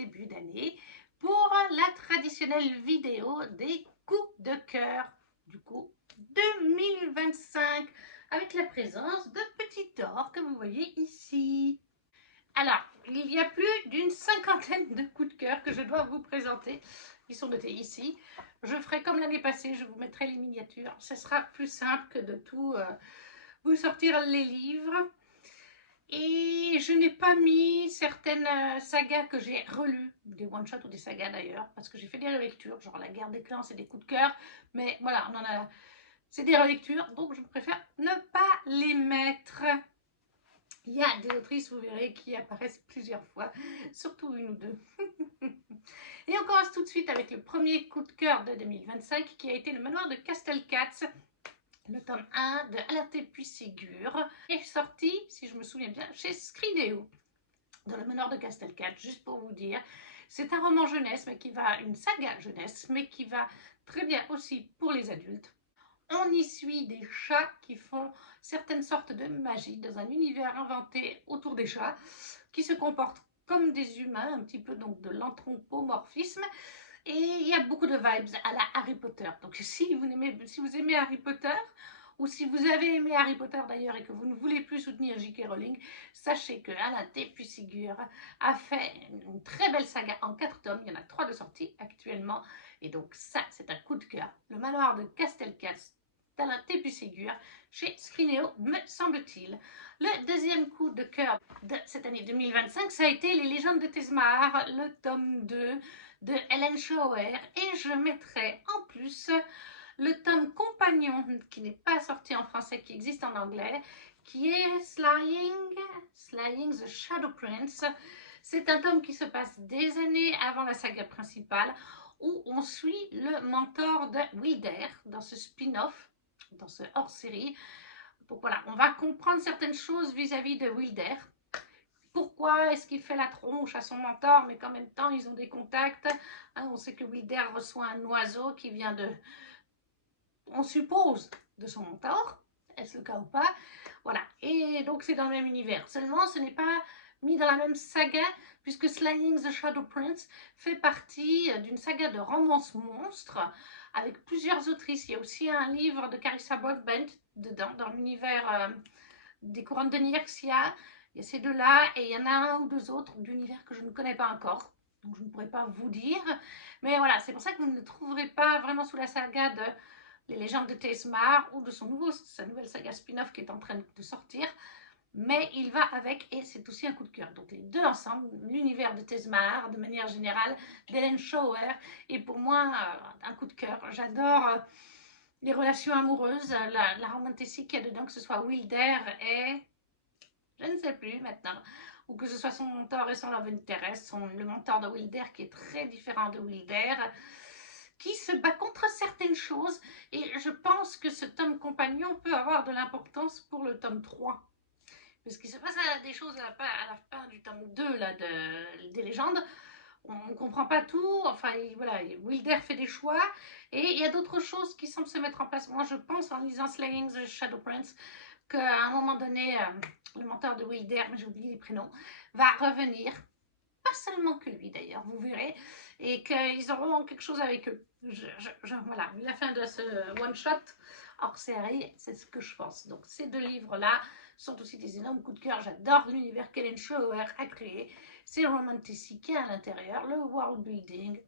début d'année pour la traditionnelle vidéo des coups de cœur du coup 2025 avec la présence de petits Thor que vous voyez ici. Alors, il y a plus d'une cinquantaine de coups de cœur que je dois vous présenter. Ils sont notés ici. Je ferai comme l'année passée, je vous mettrai les miniatures. Ce sera plus simple que de tout vous sortir les livres. Et je n'ai pas mis certaines sagas que j'ai relues, des one-shots ou des sagas d'ailleurs, parce que j'ai fait des relectures, genre La Guerre des Clans, c'est des coups de cœur. Mais voilà, c'est des relectures, donc je préfère ne pas les mettre. Il y a des autrices, vous verrez, qui apparaissent plusieurs fois, surtout une ou deux. Et on commence tout de suite avec le premier coup de cœur de 2025, qui a été le manoir de Castelcats, le tome 1 de Alerté puis Ségur, est sorti, si je me souviens bien, chez Scrinéo, dans le manoir de Castelcats, juste pour vous dire. C'est un roman jeunesse, mais qui va, une saga jeunesse, mais qui va très bien aussi pour les adultes. On y suit des chats qui font certaines sortes de magie dans un univers inventé autour des chats, qui se comportent comme des humains, un petit peu donc de l'anthropomorphisme. Et il y a beaucoup de vibes à la Harry Potter. Donc si vous aimez Harry Potter, ou si vous avez aimé Harry Potter d'ailleurs et que vous ne voulez plus soutenir J.K. Rowling, sachez que Alain Ségur a fait une très belle saga en 4 tomes. Il y en a 3 de sortie actuellement. Et donc ça, c'est un coup de cœur. Le manoir de Castelcats d'Alain Ségur chez Scrinéo, me semble-t-il. Le deuxième coup de cœur de cette année 2025, ça a été Les Légendes de Tezmar, le tome 2 de Helen Schauer. Et je mettrai en plus le tome compagnon, qui n'est pas sorti en français, qui existe en anglais, qui est Slaying the Shadow Prince. C'est un tome qui se passe des années avant la saga principale, où on suit le mentor de Wilder dans ce spin-off, dans ce hors-série. Donc voilà, on va comprendre certaines choses vis-à-vis de Wilder. Pourquoi est-ce qu'il fait la tronche à son mentor, mais qu'en même temps ils ont des contacts, hein, on sait que Wilder reçoit un oiseau qui vient de, on suppose, de son mentor. Est-ce le cas ou pas? Voilà, et donc c'est dans le même univers. Seulement, ce n'est pas mis dans la même saga, puisque Slaying the Shadow Prince fait partie d'une saga de romance monstre, avec plusieurs autrices. Il y a aussi un livre de Carissa Broadbent dedans, dans l'univers des couronnes de Nirxia. Il y a ces deux-là, et il y en a un ou deux autres d'univers que je ne connais pas encore, donc je ne pourrais pas vous dire. Mais voilà, c'est pour ça que vous ne trouverez pas vraiment sous la saga de Les Légendes de Tezmar ou de sa nouvelle saga spin-off qui est en train de sortir. Mais il va avec, et c'est aussi un coup de cœur. Donc les deux ensemble, l'univers de Tezmar, de manière générale, d'Helen Schauer, et pour moi, un coup de cœur. J'adore les relations amoureuses, la romanticité qu'il y a dedans, que ce soit Wilder et je ne sais plus maintenant, ou que ce soit son mentor et son love interest, le mentor de Wilder qui est très différent de Wilder, qui se bat contre certaines choses, et je pense que ce tome compagnon peut avoir de l'importance pour le tome 3. Parce qu'il se passe des choses à la fin du tome 2 là, des légendes. On ne comprend pas tout, enfin voilà, Wilder fait des choix, et il y a d'autres choses qui semblent se mettre en place. Moi je pense en lisant Slaying the Shadow Prince, qu'à un moment donné, le mentor de Wilder, mais j'ai oublié les prénoms, va revenir. Pas seulement que lui d'ailleurs, vous verrez, et qu'ils auront quelque chose avec eux. Voilà, vu la fin de ce one-shot hors série, c'est ce que je pense. Donc ces deux livres-là sont aussi des énormes coups de cœur. J'adore l'univers qu'Helen Schauer a créé. C'est romantique qu'il y a à l'intérieur, le world building.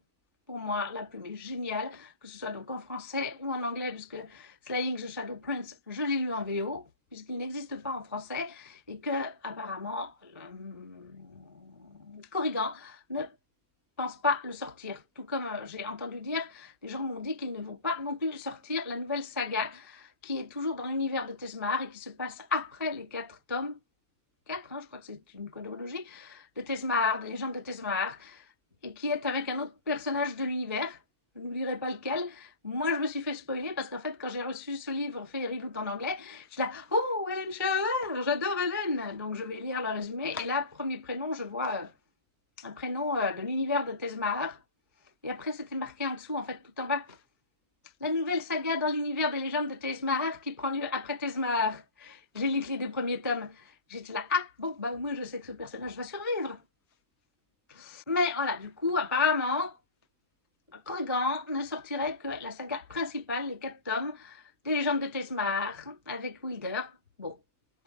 Pour moi, la plume est géniale, que ce soit donc en français ou en anglais, puisque Slaying the Shadow Prince, je l'ai lu en VO, puisqu'il n'existe pas en français, et que apparemment Corrigan ne pense pas le sortir. Tout comme j'ai entendu dire, les gens m'ont dit qu'ils ne vont pas non plus sortir la nouvelle saga, qui est toujours dans l'univers de Tezmar et qui se passe après les 4 tomes. 4, hein, je crois que c'est une chronologie de Tezmar, des légendes de Tezmar, et qui est avec un autre personnage de l'univers. Je ne vous dirai pas lequel. Moi, je me suis fait spoiler parce qu'en fait, quand j'ai reçu ce livre Fairy Loot en anglais, je suis là, oh, Helen Schauer, j'adore Helen. Donc, je vais lire le résumé. Et là, premier prénom, je vois un prénom de l'univers de Tezmar. Et après, c'était marqué en dessous, en fait, tout en bas. La nouvelle saga dans l'univers des légendes de Tezmar qui prend lieu après Tezmar. J'ai lu les 2 premiers tomes. J'étais là, ah, bon, bah, au moins, je sais que ce personnage va survivre. Mais voilà, du coup, apparemment, Corrigan ne sortirait que la saga principale, les 4 tomes des légendes de Tesmar avec Wilder. Bon,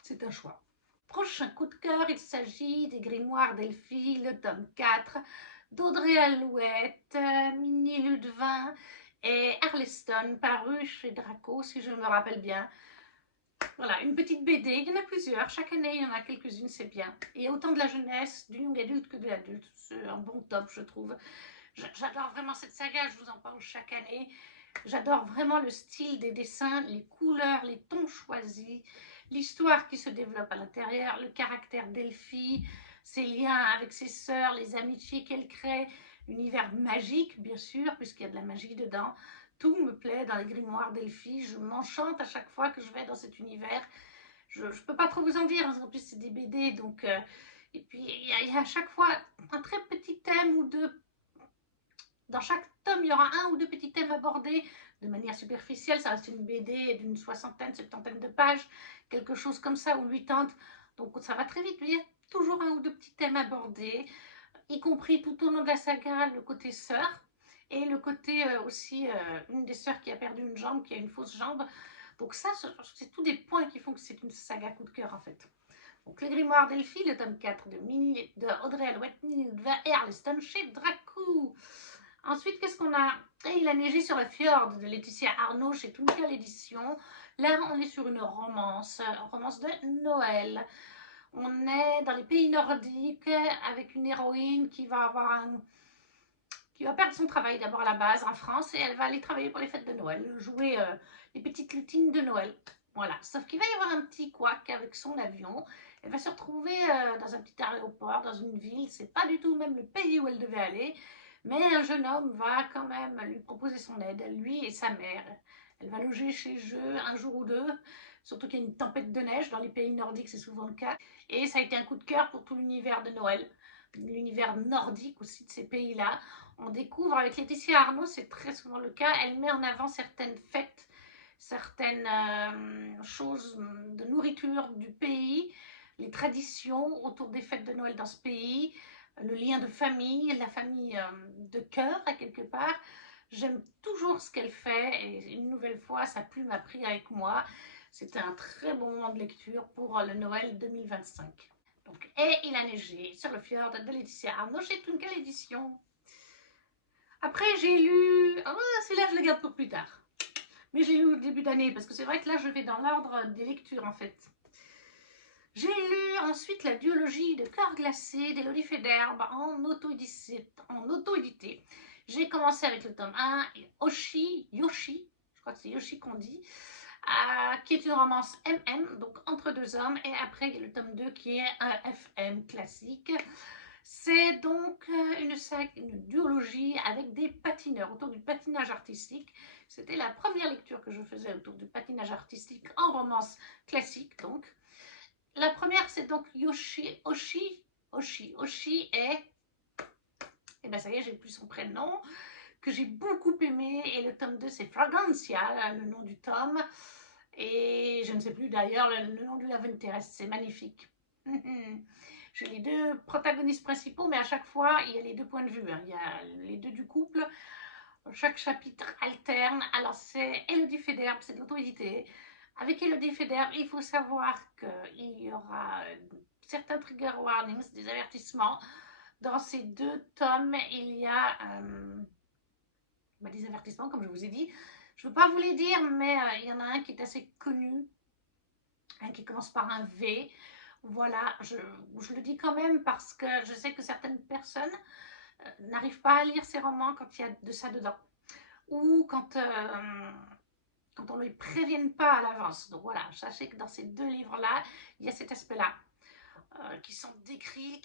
c'est un choix. Prochain coup de cœur, il s'agit des Grimoires d'Elphie, le tome 4, d'Audrey Alouette, Minnie Ludevin et Arleston, paru chez Draco, si je me rappelle bien. Voilà, une petite BD, il y en a plusieurs, chaque année il y en a quelques-unes, c'est bien. Et autant de la jeunesse, du young adulte que de l'adulte, c'est un bon top, je trouve. J'adore vraiment cette saga, je vous en parle chaque année. J'adore vraiment le style des dessins, les couleurs, les tons choisis, l'histoire qui se développe à l'intérieur, le caractère d'Elphie, ses liens avec ses sœurs, les amitiés qu'elle crée, l'univers magique, bien sûr, puisqu'il y a de la magie dedans. Tout me plaît dans les grimoires d'Elphie, je m'enchante à chaque fois que je vais dans cet univers. Je ne peux pas trop vous en dire, parce qu'en plus c'est des BD, donc... et puis il y a à chaque fois un très petit thème ou deux. Dans chaque tome, il y aura un ou deux petits thèmes abordés de manière superficielle. Ça reste une BD d'une soixantaine, septantaine de pages, quelque chose comme ça, ou 80. Donc ça va très vite. Il y a toujours un ou deux petits thèmes abordés, y compris tout au long de la saga, le côté sœur. Et le côté aussi, une des sœurs qui a perdu une jambe, qui a une fausse jambe. Donc ça, c'est tous des points qui font que c'est une saga coup de cœur en fait. Donc les grimoires d'Elphie, le tome 4 de Audrey Alouette, Minnie et Arleston chez Dracou. Ensuite, qu'est-ce qu'on a? Et il a neigé sur le fjord de Laetitia Arnaud chez Tunkel Édition. Là, on est sur une romance de Noël. On est dans les pays nordiques avec une héroïne qui va qui va perdre son travail d'abord à la base en France et elle va aller travailler pour les fêtes de Noël, jouer les petites lutines de Noël. Voilà, sauf qu'il va y avoir un petit couac avec son avion. Elle va se retrouver dans un petit aéroport, dans une ville. C'est pas du tout même le pays où elle devait aller. Mais un jeune homme va quand même lui proposer son aide, lui et sa mère. Elle va loger chez eux un jour ou deux, surtout qu'il y a une tempête de neige. Dans les pays nordiques, c'est souvent le cas. Et ça a été un coup de cœur pour tout l'univers de Noël, l'univers nordique aussi de ces pays-là. On découvre avec Laetitia Arnaud, c'est très souvent le cas, elle met en avant certaines fêtes, certaines choses de nourriture du pays, les traditions autour des fêtes de Noël dans ce pays, le lien de famille, la famille de cœur à quelque part. J'aime toujours ce qu'elle fait et une nouvelle fois, sa plume a pris avec moi. C'était un très bon moment de lecture pour le Noël 2025. Donc, et il a neigé sur le fjord de Laetitia Arnaud chez Tunkel Édition. Après, j'ai lu... Oh, celui-là, je le garde pour plus tard. Mais j'ai lu au début d'année, parce que c'est vrai que là, je vais dans l'ordre des lectures, en fait. J'ai lu ensuite la duologie de Cœur glacé d'Élodie Federbe en auto-édité. J'ai commencé avec le tome 1, et Yoshi, je crois que c'est Yoshi qu'on dit, qui est une romance MM, donc entre deux hommes, et après il y a le tome 2 qui est un FM classique. C'est donc une duologie avec des patineurs, autour du patinage artistique. C'était la première lecture que je faisais autour du patinage artistique en romance classique, donc. La première, c'est donc Oshi est, et ben ça y est, j'ai plus son prénom, que j'ai beaucoup aimé, et le tome 2, c'est Fragancia, le nom du tome, et je ne sais plus d'ailleurs le nom de la veine terrestre, c'est magnifique. J'ai les deux protagonistes principaux, mais à chaque fois, il y a les deux points de vue, hein. Il y a les deux du couple, chaque chapitre alterne. Alors c'est Élodie Federbe, c'est de l'auto-édité. Avec Élodie Federbe, il faut savoir qu'il y aura certains trigger warnings, des avertissements. Dans ces deux tomes, il y a des avertissements, comme je vous ai dit. Je ne veux pas vous les dire, mais il y en a un qui est assez connu, un qui commence par un V. Voilà, je le dis quand même parce que je sais que certaines personnes n'arrivent pas à lire ces romans quand il y a de ça dedans. Ou quand on ne les prévienne pas à l'avance. Donc voilà, sachez que dans ces deux livres-là, il y a cet aspect-là, qui sont décrits,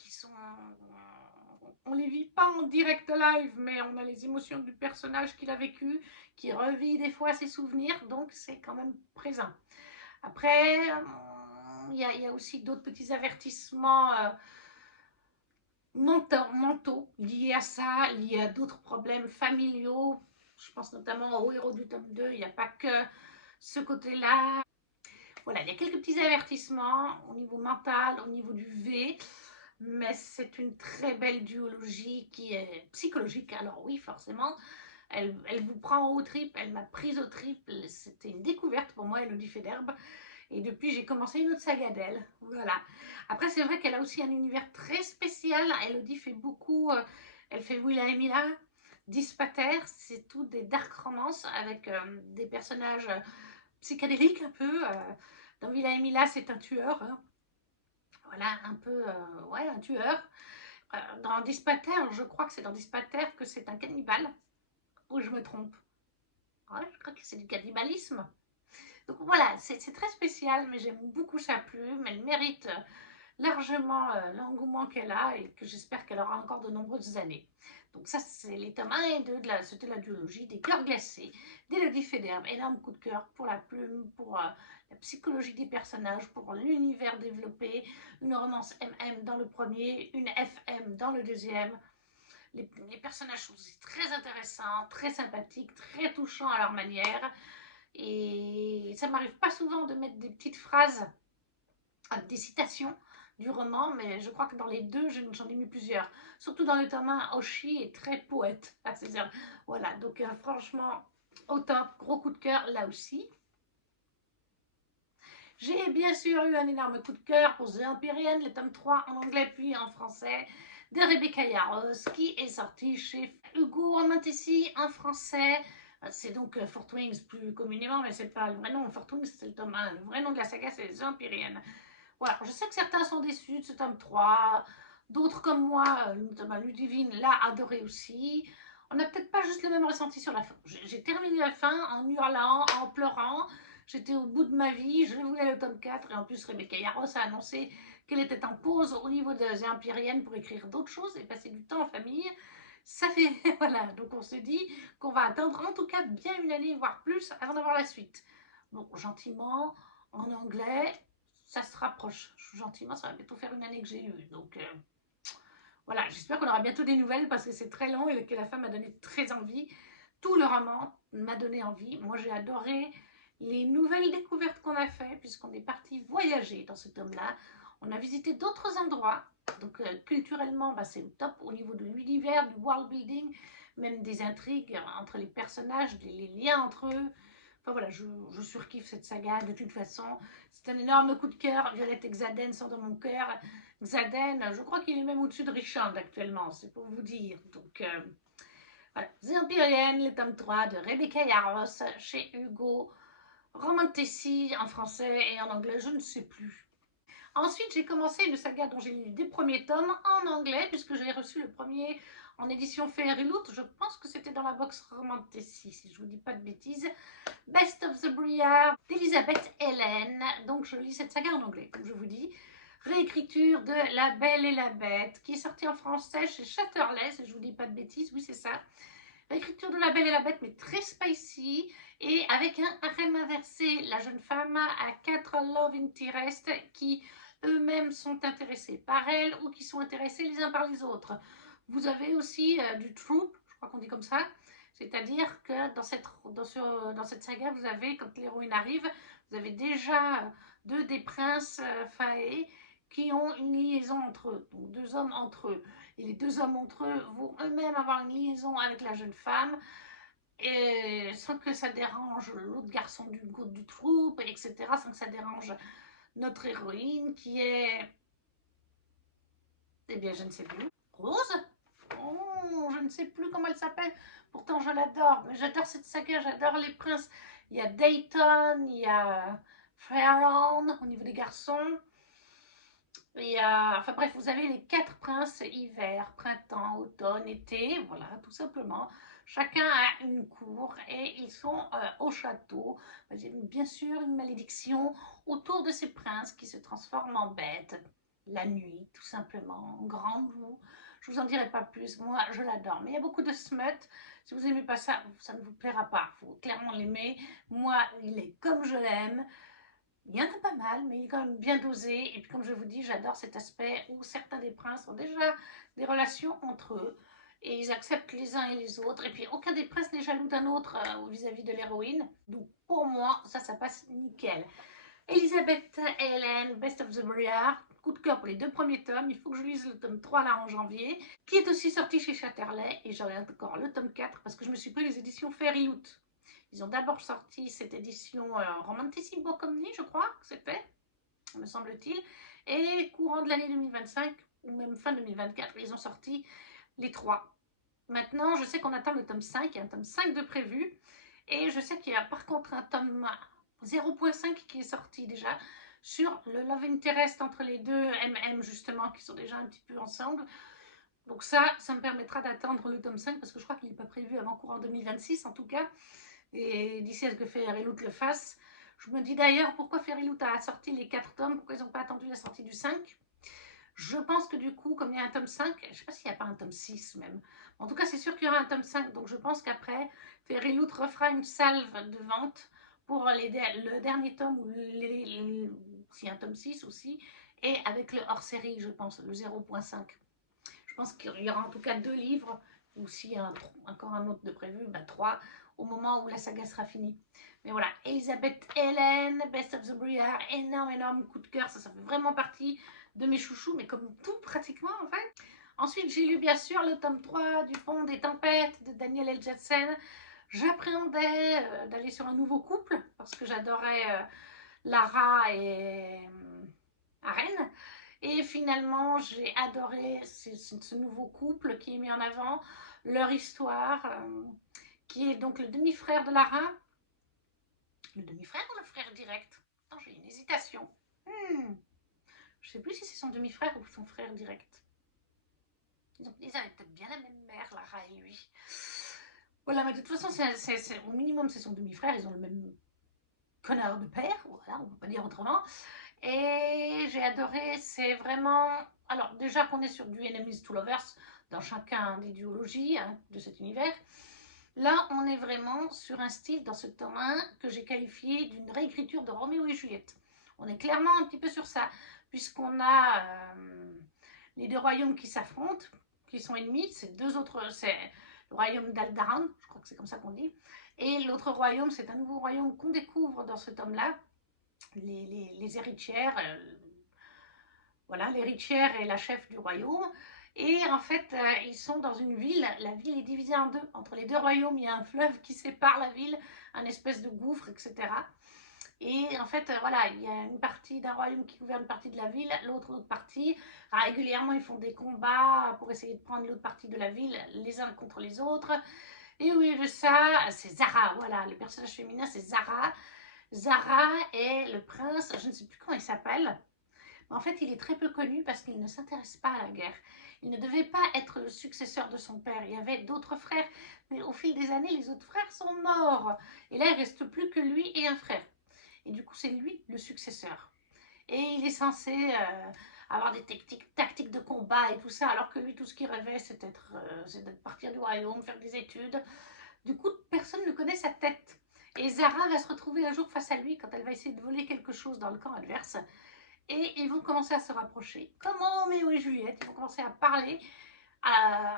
on les vit pas en direct live, mais on a les émotions du personnage qu'il a vécu, qui revit des fois ses souvenirs, donc c'est quand même présent. Après, il y a aussi d'autres petits avertissements mentaux liés à ça, liés à d'autres problèmes familiaux. Je pense notamment au héros du tome 2, il n'y a pas que ce côté-là. Voilà, il y a quelques petits avertissements au niveau mental, au niveau du V. mais c'est une très belle duologie qui est psychologique. Alors oui, forcément, elle vous prend aux tripes, elle m'a prise aux tripes, c'était une découverte pour moi, Elodie Federbe. Et depuis, j'ai commencé une autre saga d'elle. Voilà. Après, c'est vrai qu'elle a aussi un univers très spécial. Elodie fait beaucoup. Elle fait Willa et Mila, Dispater. C'est tout des dark romances avec des personnages psychédéliques un peu. Dans Willa et Mila, c'est un tueur. Hein. Voilà, un peu. Ouais, un tueur. Dans Dispater, je crois que c'est dans Dispater que c'est un cannibale. Ou je me trompe. Ouais, je crois que c'est du cannibalisme. Donc voilà, c'est très spécial, mais j'aime beaucoup sa plume. Elle mérite largement l'engouement qu'elle a et que j'espère qu'elle aura encore de nombreuses années. Donc ça, c'est les tomes 1 et 2 c'était la duologie des cœurs glacés d'Elodie Federbe. Énorme coup de cœur pour la plume, pour la psychologie des personnages, pour l'univers développé. Une romance MM dans le premier, une FM dans le deuxième. Les personnages sont aussi très intéressants, très sympathiques, très touchants à leur manière. Et ça m'arrive pas souvent de mettre des petites phrases, des citations du roman, mais je crois que dans les deux, j'en ai mis plusieurs. Surtout dans le tome 1, Oshi est très poète. Voilà, donc franchement, au top, gros coup de cœur là aussi. J'ai bien sûr eu un énorme coup de cœur pour The Empyrean, le tome 3 en anglais puis en français, de Rebecca Yarros, qui est sorti chez Hugo Romantessi en français. C'est donc Four Wings plus communément, mais c'est pas le vrai nom. Four Wings, c'est le tome 1. Le vrai nom de la saga, c'est The Empyrean. Voilà, je sais que certains sont déçus de ce tome 3, d'autres comme moi, notamment Ludivine, l'a adoré aussi. On n'a peut-être pas juste le même ressenti sur la fin. J'ai terminé la fin en hurlant, en pleurant. J'étais au bout de ma vie, je voulais le tome 4 et en plus Rebecca Yarros a annoncé qu'elle était en pause au niveau de The Empyrean pour écrire d'autres choses et passer du temps en famille. Ça fait, voilà, donc on se dit qu'on va attendre en tout cas bien une année, voire plus, avant d'avoir la suite. Bon, gentiment, en anglais, ça se rapproche. Gentiment, ça va bientôt faire une année que j'ai lu. Donc voilà, j'espère qu'on aura bientôt des nouvelles parce que c'est très long et que la femme m'a donné très envie. Tout le roman m'a donné envie. Moi, j'ai adoré les nouvelles découvertes qu'on a fait puisqu'on est parti voyager dans ce tome-là. On a visité d'autres endroits. Donc culturellement, bah, c'est au top au niveau de l'univers, du world building, même des intrigues entre les personnages, les liens entre eux. Enfin voilà, je surkiffe cette saga de toute façon. C'est un énorme coup de cœur. Violette et Xaden sont dans mon cœur. Xaden, je crois qu'il est même au-dessus de Richand actuellement, c'est pour vous dire. Donc voilà, The Empyrean, le tome 3 de Rebecca Yarros chez Hugo Romantessi en français et en anglais, je ne sais plus. Ensuite, j'ai commencé une saga dont j'ai lu des premiers tomes en anglais, puisque j'ai reçu le premier en édition Fairy Loot. Je pense que c'était dans la box Romantessi, si je ne vous dis pas de bêtises. Best of the Briar d'Elisabeth Hélène. Donc, je lis cette saga en anglais, comme je vous dis. Réécriture de La Belle et la Bête, qui est sortie en français chez Chatterley, si je ne vous dis pas de bêtises. Oui, c'est ça. Réécriture de La Belle et la Bête, mais très spicy, et avec un harem inversé. La jeune femme a 4 love interest qui eux-mêmes sont intéressés par elle ou qui sont intéressés les uns par les autres. Vous avez aussi du troop, je crois qu'on dit comme ça, c'est-à-dire que dans cette saga, vous avez, quand l'héroïne arrive, vous avez déjà deux des princes faés qui ont une liaison entre eux, donc deux hommes entre eux. Et les deux hommes entre eux vont eux-mêmes avoir une liaison avec la jeune femme, et sans que ça dérange l'autre garçon du troupe, etc., sans que ça dérange notre héroïne qui est, eh bien je ne sais plus, Rose. Oh, je ne sais plus comment elle s'appelle, pourtant je l'adore, mais j'adore cette saga, j'adore les princes. Il y a Dayton, il y a Fairlawn au niveau des garçons. Et enfin bref, vous avez les 4 princes, hiver, printemps, automne, été, voilà, tout simplement. Chacun a une cour et ils sont au château. Il y a bien sûr une malédiction autour de ces princes qui se transforment en bêtes la nuit, tout simplement, en grand loup. Je vous en dirai pas plus, moi je l'adore. Mais il y a beaucoup de smut. Si vous n'aimez pas ça, ça ne vous plaira pas. Il faut clairement l'aimer. Moi, il est comme je l'aime. Il y en a pas mal, mais il est quand même bien dosé. Et puis comme je vous dis, j'adore cet aspect où certains des princes ont déjà des relations entre eux. Et ils acceptent les uns et les autres. Et puis aucun des princes n'est jaloux d'un autre vis-à-vis de l'héroïne. Donc pour moi, ça passe nickel. Elisabeth et Hélène, Best of the Briar. Coup de cœur pour les 2 premiers tomes. Il faut que je lise le tome 3 là en janvier, qui est aussi sorti chez Chatterley. Et j'aurai encore le tome 4 parce que je me suis pris les éditions Fairyloot. Ils ont d'abord sorti cette édition Romantissimo Company, je crois que c'était, me semble-t-il. Et courant de l'année 2025, ou même fin 2024, ils ont sorti les 3. Maintenant, je sais qu'on attend le tome 5, il y a un tome 5 de prévu. Et je sais qu'il y a par contre un tome 0.5 qui est sorti déjà sur le love interest entre les deux MM justement qui sont déjà un petit peu ensemble. Donc ça me permettra d'attendre le tome 5 parce que je crois qu'il n'est pas prévu avant courant 2026 en tout cas. Et d'ici à ce que Fairyloot le fasse. Je me dis d'ailleurs pourquoi Fairyloot a sorti les 4 tomes, pourquoi ils n'ont pas attendu la sortie du 5. Je pense que du coup, comme il y a un tome 5, je ne sais pas s'il n'y a pas un tome 6 même. En tout cas, c'est sûr qu'il y aura un tome 5. Donc je pense qu'après, Fairyloot refera une salve de vente pour le dernier tome ou s'il y a un tome 6 aussi. Et avec le hors-série, je pense, le 0.5. Je pense qu'il y aura en tout cas 2 livres. Ou s'il y a encore un autre de prévu, 3 au moment où la saga sera finie. Mais voilà, Elisabeth Hélène, Best of the Briar, énorme coup de cœur. Ça fait vraiment partie de mes chouchous, mais comme tout pratiquement en fait. Ensuite, j'ai lu bien sûr le tome 3 du Pont des Tempêtes de Daniel L. Judson. J'appréhendais d'aller sur un nouveau couple parce que j'adorais Lara et Arène. Et finalement, j'ai adoré ce nouveau couple qui est mis en avant, leur histoire, qui est donc le demi-frère de Lara. Le demi-frère ou le frère direct? Attends, j'ai une hésitation. Je ne sais plus si c'est son demi-frère ou son frère direct. Ils avaient peut-être bien la même mère, Lara et lui. Voilà, mais de toute façon, au minimum, c'est son demi-frère. Ils ont le même connard de père. Voilà, on ne peut pas dire autrement. Et j'ai adoré, c'est vraiment... Alors, déjà qu'on est sur du Enemies to Lovers, dans chacun des duologies de cet univers. Là, on est vraiment sur un style, dans ce tome 1, que j'ai qualifié d'une réécriture de Roméo et Juliette. On est clairement un petit peu sur ça, puisqu'on a les 2 royaumes qui s'affrontent, qui sont ennemis. C'est le royaume d'Aldaran, je crois que c'est comme ça qu'on dit. Et l'autre royaume, c'est un nouveau royaume qu'on découvre dans ce tome-là. Les héritières, voilà, l'héritière et la chef du royaume. Et en fait, ils sont dans une ville, la ville est divisée en 2. Entre les 2 royaumes, il y a un fleuve qui sépare la ville, un espèce de gouffre, etc. Et en fait, voilà, il y a une partie d'un royaume qui gouverne une partie de la ville, l'autre partie. Enfin, régulièrement, ils font des combats pour essayer de prendre l'autre partie de la ville, les uns contre les autres. Et au milieu de ça, c'est Zara, voilà, le personnage féminin, c'est Zara. Zara est le prince, je ne sais plus comment il s'appelle. En fait, il est très peu connu parce qu'il ne s'intéresse pas à la guerre. Il ne devait pas être le successeur de son père. Il y avait d'autres frères, mais au fil des années, les autres frères sont morts. Et là, il ne reste plus que lui et un frère. Et du coup, c'est lui le successeur. Et il est censé avoir des tactiques de combat et tout ça, alors que lui, tout ce qu'il rêvait, c'est de partir du royaume, faire des études. Du coup, personne ne connaît sa tête. Et Zara va se retrouver un jour face à lui quand elle va essayer de voler quelque chose dans le camp adverse. Et ils vont commencer à se rapprocher. Comme Roméo et Juliette, ils vont commencer à parler,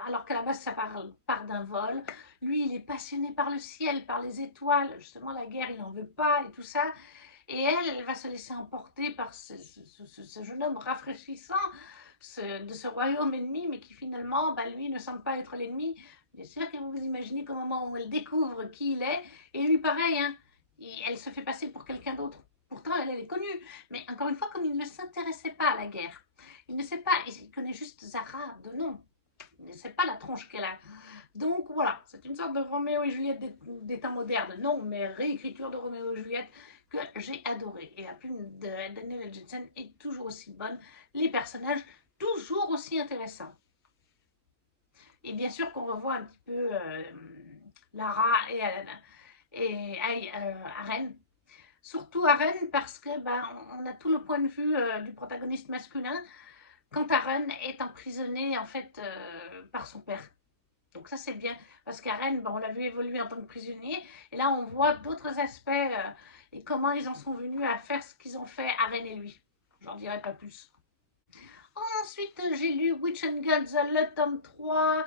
alors qu'à la base, ça part d'un vol. Lui, il est passionné par le ciel, par les étoiles. Justement, la guerre, il n'en veut pas et tout ça. Et elle va se laisser emporter par ce jeune homme rafraîchissant de ce royaume ennemi, mais qui finalement, lui, ne semble pas être l'ennemi. Bien sûr que vous vous imaginez qu'au moment où elle découvre qui il est, et lui pareil, elle se fait passer pour quelqu'un d'autre. Pourtant, elle est connue. Mais encore une fois, comme il ne s'intéressait pas à la guerre, il ne sait pas, il connaît juste Zara de nom. Il ne sait pas la tronche qu'elle a. Donc voilà, c'est une sorte de Roméo et Juliette des temps modernes. Non, mais réécriture de Roméo et Juliette que j'ai adoré. Et la plume de Daniel L. Judson est toujours aussi bonne. Les personnages toujours aussi intéressants. Et bien sûr qu'on revoit un petit peu Lara et Arène. Surtout Arène parce que on a tout le point de vue du protagoniste masculin quand Arène est emprisonnée en fait par son père. Donc ça c'est bien parce qu'Arène, on l'a vu évoluer en tant que prisonnier et là on voit d'autres aspects et comment ils en sont venus à faire ce qu'ils ont fait Arène et lui. J'en dirai pas plus. Ensuite j'ai lu Witch and Gods, le tome 3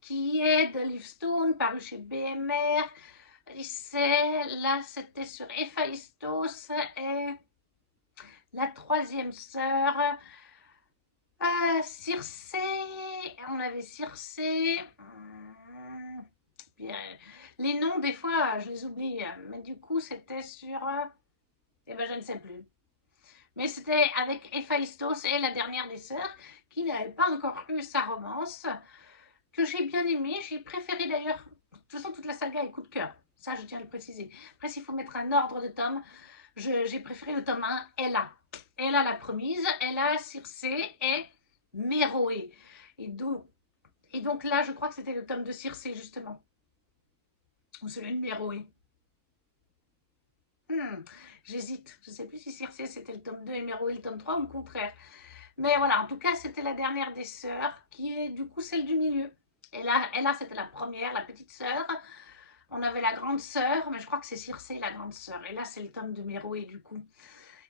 qui est de Livestone paru chez BMR. Là c'était sur Héphaïstos et troisième sœur. Circé, on avait Circé. Puis, les noms, des fois, je les oublie. Mais du coup, c'était sur... eh ben, je ne sais plus. Mais c'était avec Héphaïstos et la dernière des sœurs, qui n'avait pas encore eu sa romance, que j'ai bien aimé. J'ai préféré d'ailleurs, de toute façon, toute la saga est coup de cœur. Ça, je tiens à le préciser. Après, s'il faut mettre un ordre de tomes, j'ai préféré le tome 1, Ella. Ella la promise, Ella, Circé et Méroé. Et donc là, je crois que c'était le tome de Circé, justement. Ou celui de Méroé. J'hésite. Je ne sais plus si Circé, c'était le tome 2 et Méroé le tome 3 ou le contraire. Mais voilà, en tout cas, c'était la dernière des sœurs, qui est du coup celle du milieu. Et là c'était la première, la petite sœur. On avait la grande sœur, mais je crois que c'est Circé, la grande sœur. Et là, c'est le tome de Méroé, du coup.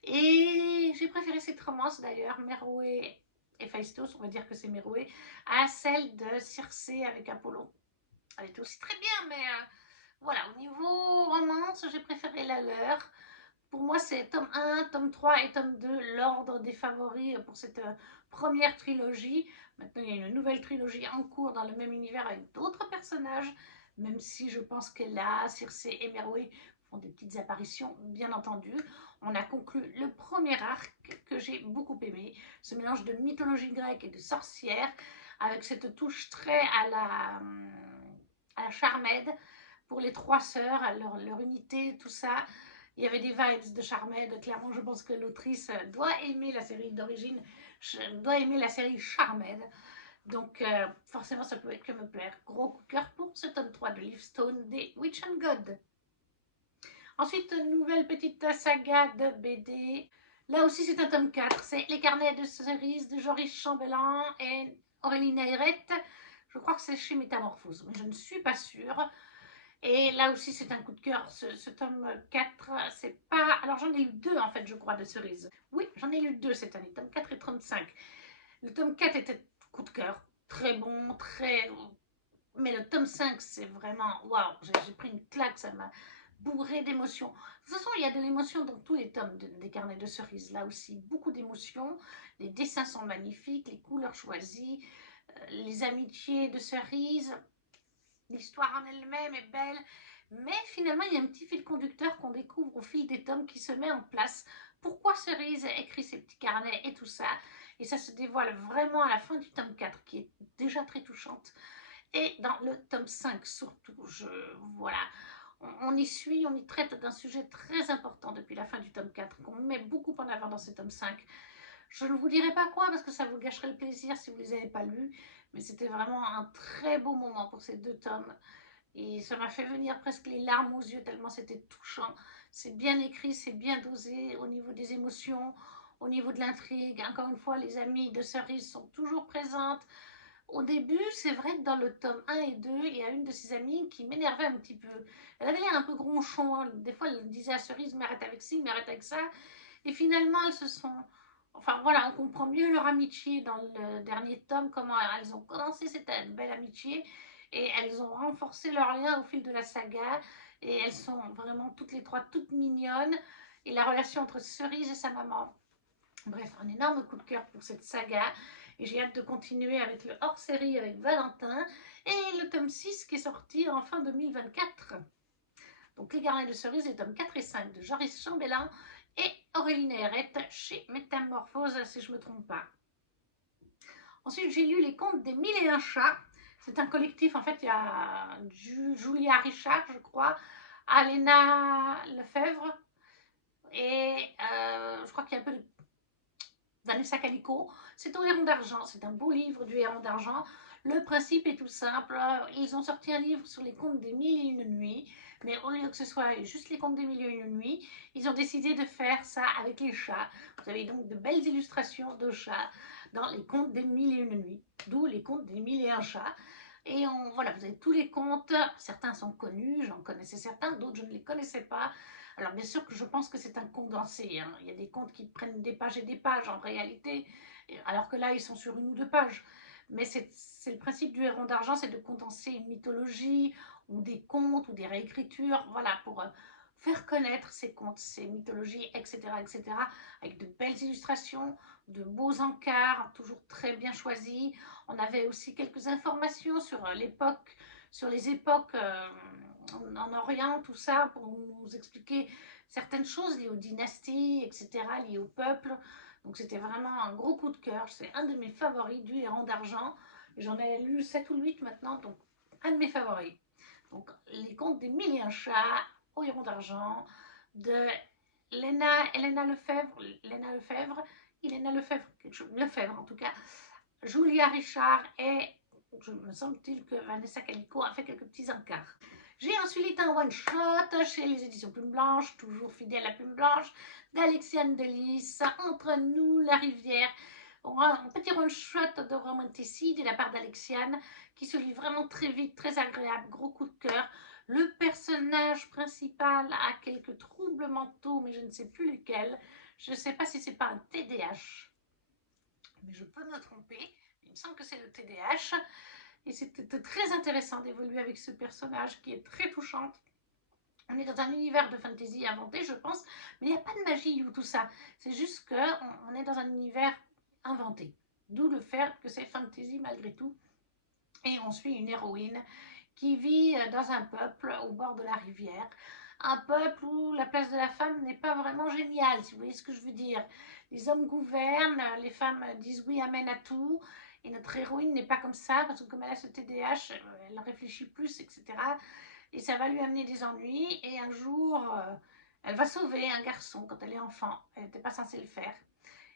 Et j'ai préféré cette romance, d'ailleurs, Méroé et Héphaïstos, on va dire que c'est Méroé, à celle de Circé avec Apollon. Elle était aussi très bien, mais voilà, au niveau romance, j'ai préféré la leur. Pour moi, c'est tome 1, tome 3 et tome 2, l'ordre des favoris pour cette première trilogie. Maintenant, il y a une nouvelle trilogie en cours dans le même univers avec d'autres personnages, même si je pense que là, Circé et Méroé font des petites apparitions, bien entendu. On a conclu le premier arc que j'ai beaucoup aimé, ce mélange de mythologie grecque et de sorcière, avec cette touche très à la Charmed pour les trois sœurs, leur unité, tout ça. Il y avait des vibes de Charmed. Clairement, je pense que l'autrice doit aimer la série d'origine, doit aimer la série Charmed. Donc, forcément, ça peut être que me plaire. Gros coup de cœur pour ce tome 3 de Livestone des Witch and God. Ensuite, nouvelle petite saga de BD. Là aussi, c'est un tome 4. C'est Les carnets de cerises de Joris Chambellan et Aurélie Nairette. Je crois que c'est chez Métamorphose, mais je ne suis pas sûre. Et là aussi, c'est un coup de cœur. Ce tome 4, c'est pas... Alors, j'en ai lu 2, en fait, je crois, de cerises. Oui, j'en ai lu 2 cette année, tome 4 et 35. Le tome 4 était coup de cœur. Très bon, très... Mais le tome 5, c'est vraiment... Waouh, j'ai pris une claque, ça m'a bourré d'émotions. De toute façon, il y a de l'émotion dans tous les tomes des carnets de cerises. Là aussi, beaucoup d'émotions. Les dessins sont magnifiques, les couleurs choisies, les amitiés de cerises. L'histoire en elle-même est belle, mais finalement, il y a un petit fil conducteur qu'on découvre au fil des tomes qui se met en place. Pourquoi Cerise a écrit ces petits carnets et tout ça. Et ça se dévoile vraiment à la fin du tome 4, qui est déjà très touchante. Et dans le tome 5 surtout, voilà, on y suit, on y traite d'un sujet très important depuis la fin du tome 4, qu'on met beaucoup en avant dans ce tome 5. Je ne vous dirai pas quoi, parce que ça vous gâcherait le plaisir si vous ne les avez pas lus, mais c'était vraiment un très beau moment pour ces 2 tomes. Et ça m'a fait venir presque les larmes aux yeux, tellement c'était touchant. C'est bien écrit, c'est bien dosé au niveau des émotions, au niveau de l'intrigue. Encore une fois, les amies de Cerise sont toujours présentes. Au début, c'est vrai que dans le tome 1 et 2, il y a une de ses amies qui m'énervait un petit peu. Elle avait l'air un peu gronchon, hein. Des fois, elle disait à Cerise, mais arrête avec ci, mais arrête avec ça. Et finalement, elles se sont... Enfin voilà, on comprend mieux leur amitié dans le dernier tome, comment elles ont commencé cette belle amitié. Et elles ont renforcé leur lien au fil de la saga. Et elles sont vraiment toutes les trois toutes mignonnes. Et la relation entre Cerise et sa maman. Bref, un énorme coup de cœur pour cette saga. Et j'ai hâte de continuer avec le hors-série avec Valentin. Et le tome 6 qui est sorti en fin 2024. Donc Les Carnets de Cerise, les tomes 4 et 5 de Joris Chambellan et Aurélie Nairette chez Métamorphose, si je ne me trompe pas. Ensuite, j'ai lu Les Contes des Mille et un chats. C'est un collectif, en fait, il y a Julia Richard, je crois, Alena Lefebvre, et je crois qu'il y a un peu de Vanessa Calico. C'est au Héron d'Argent, c'est un beau livre du Héron d'Argent. Le principe est tout simple, ils ont sorti un livre sur les contes des mille et une nuits, mais au lieu que ce soit juste les contes des mille et une nuits, ils ont décidé de faire ça avec les chats. Vous avez donc de belles illustrations de chats dans les contes des mille et une nuits, d'où les contes des mille et un chats. Et voilà, vous avez tous les contes, certains sont connus, j'en connaissais certains, d'autres je ne les connaissais pas. Alors bien sûr que je pense que c'est un condensé, hein. Il y a des contes qui prennent des pages et des pages en réalité, alors que là ils sont sur 1 ou 2 pages. Mais c'est le principe du Héron d'Argent, c'est de condenser une mythologie ou des contes ou des réécritures, voilà, pour faire connaître ces contes, ces mythologies, etc., etc., avec de belles illustrations, de beaux encarts, toujours très bien choisis. On avait aussi quelques informations sur l'époque, sur les époques en Orient, tout ça, pour nous expliquer certaines choses liées aux dynasties, etc., liées au peuple. Donc c'était vraiment un gros coup de cœur. C'est un de mes favoris du Héron d'Argent. J'en ai lu 7 ou 8 maintenant, donc un de mes favoris. Donc les contes des Mille et un chats au Héron d'Argent de Elena Lefebvre, quelque chose, Lefebvre en tout cas, Julia Richard et je me semble-t-il que Vanessa Calico a fait quelques petits encarts. J'ai ensuite un one-shot chez les éditions Plume Blanche, toujours fidèle à Plume Blanche, d'Alexiane Delis, Entre nous, la rivière. Un petit one-shot de romanticide de la part d'Alexiane qui se lit vraiment très vite, très agréable, gros coup de cœur. Le personnage principal a quelques troubles mentaux, mais je ne sais plus lesquels. Je ne sais pas si c'est pas un TDAH, mais je peux me tromper. Il me semble que c'est le TDAH. Et c'était très intéressant d'évoluer avec ce personnage qui est très touchante. On est dans un univers de fantasy inventé, je pense, mais il n'y a pas de magie ou tout ça. C'est juste qu'on est dans un univers inventé. D'où le fait que c'est fantasy malgré tout. Et on suit une héroïne qui vit dans un peuple au bord de la rivière. Un peuple où la place de la femme n'est pas vraiment géniale, si vous voyez ce que je veux dire. Les hommes gouvernent, les femmes disent oui, amen à tout. Et notre héroïne n'est pas comme ça, parce que comme elle a ce TDAH, elle réfléchit plus, etc. Et ça va lui amener des ennuis. Et un jour, elle va sauver un garçon quand elle est enfant. Elle n'était pas censée le faire.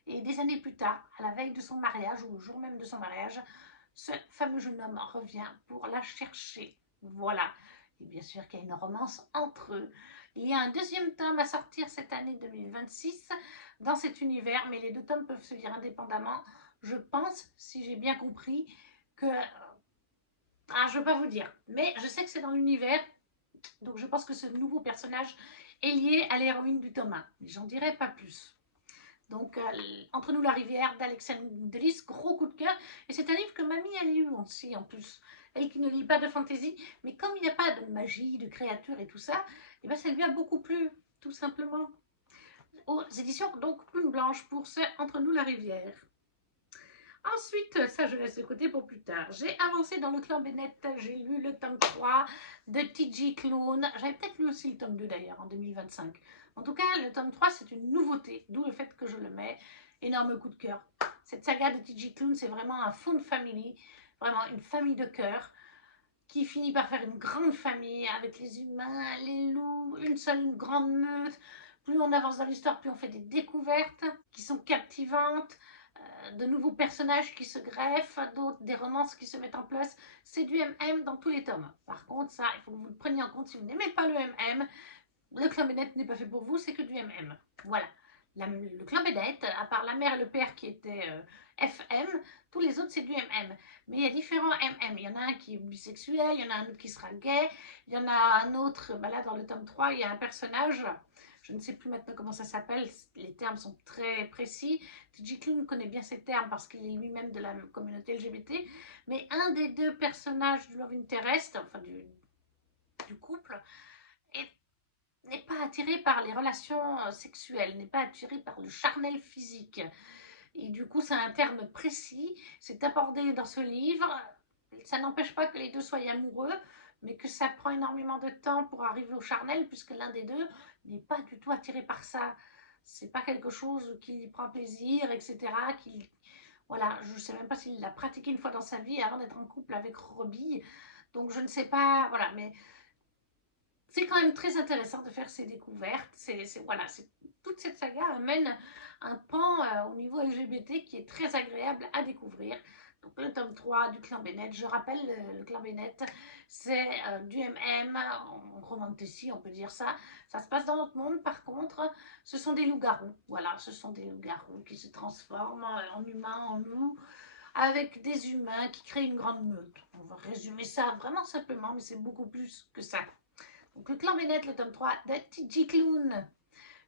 Et des années plus tard, à la veille de son mariage, ou le jour même de son mariage, ce fameux jeune homme revient pour la chercher. Voilà. Et bien sûr qu'il y a une romance entre eux. Il y a un deuxième tome à sortir cette année 2026 dans cet univers, mais les deux tomes peuvent se lire indépendamment. Je pense, si j'ai bien compris, que... je ne veux pas vous dire, mais je sais que c'est dans l'univers, donc je pense que ce nouveau personnage est lié à l'héroïne du tome 1. Mais j'en dirai pas plus. Donc, Entre nous la rivière d'Alexandre Delis, gros coup de cœur. Et c'est un livre que mamie a lu aussi en plus. Elle qui ne lit pas de fantaisie, mais comme il n'y a pas de magie, de créatures et tout ça, et ben ça lui a beaucoup plu, tout simplement. Aux éditions donc Plume Blanche pour ce Entre nous la rivière. Ensuite, ça je laisse de côté pour plus tard. J'ai avancé dans le clan Bennett, j'ai lu le tome 3 de T.J. Klune. J'avais peut-être lu aussi le tome 2 d'ailleurs en 2025. En tout cas, le tome 3 c'est une nouveauté, d'où le fait que je le mets. Énorme coup de cœur. Cette saga de T.J. Klune, c'est vraiment un fond de famille, vraiment une famille de cœur qui finit par faire une grande famille avec les humains, les loups, une seule grande meute. Plus on avance dans l'histoire, plus on fait des découvertes qui sont captivantes, de nouveaux personnages qui se greffent, d'autres, des romances qui se mettent en place. C'est du MM dans tous les tomes. Par contre, ça, il faut que vous le preniez en compte. Si vous n'aimez pas le MM, le clan Bennett n'est pas fait pour vous, c'est que du MM. Voilà. Le clan Bennett, à part la mère et le père qui étaient FM, tous les autres c'est du MM. Mais il y a différents MM. Il y en a un qui est bisexuel, il y en a un autre qui sera gay, il y en a un autre, ben là dans le tome 3, il y a un personnage, je ne sais plus maintenant comment ça s'appelle, les termes sont très précis. T.J. Klune connaît bien ces termes parce qu'il est lui-même de la communauté LGBT, mais un des deux personnages du Love Interest, enfin du couple, n'est pas attiré par les relations sexuelles, n'est pas attiré par le charnel physique. Et du coup, c'est un terme précis, c'est abordé dans ce livre. Ça n'empêche pas que les deux soient amoureux, mais que ça prend énormément de temps pour arriver au charnel, puisque l'un des deux n'est pas du tout attiré par ça. C'est pas quelque chose qui prend plaisir, etc. Voilà, je ne sais même pas s'il l'a pratiqué une fois dans sa vie avant d'être en couple avec Robbie. Donc je ne sais pas, voilà, mais c'est quand même très intéressant de faire ces découvertes. Voilà, toute cette saga amène un pan au niveau LGBT qui est très agréable à découvrir. Donc le tome 3 du clan Bennett, je rappelle le clan Bennett, c'est du MM, en romantasy on peut dire ça. Ça se passe dans notre monde, par contre, ce sont des loups-garous. Voilà, ce sont des loups-garous qui se transforment en humains, en loups, avec des humains qui créent une grande meute. On va résumer ça vraiment simplement, mais c'est beaucoup plus que ça. Donc le clan Bennett, le tome 3 de T.J. Klune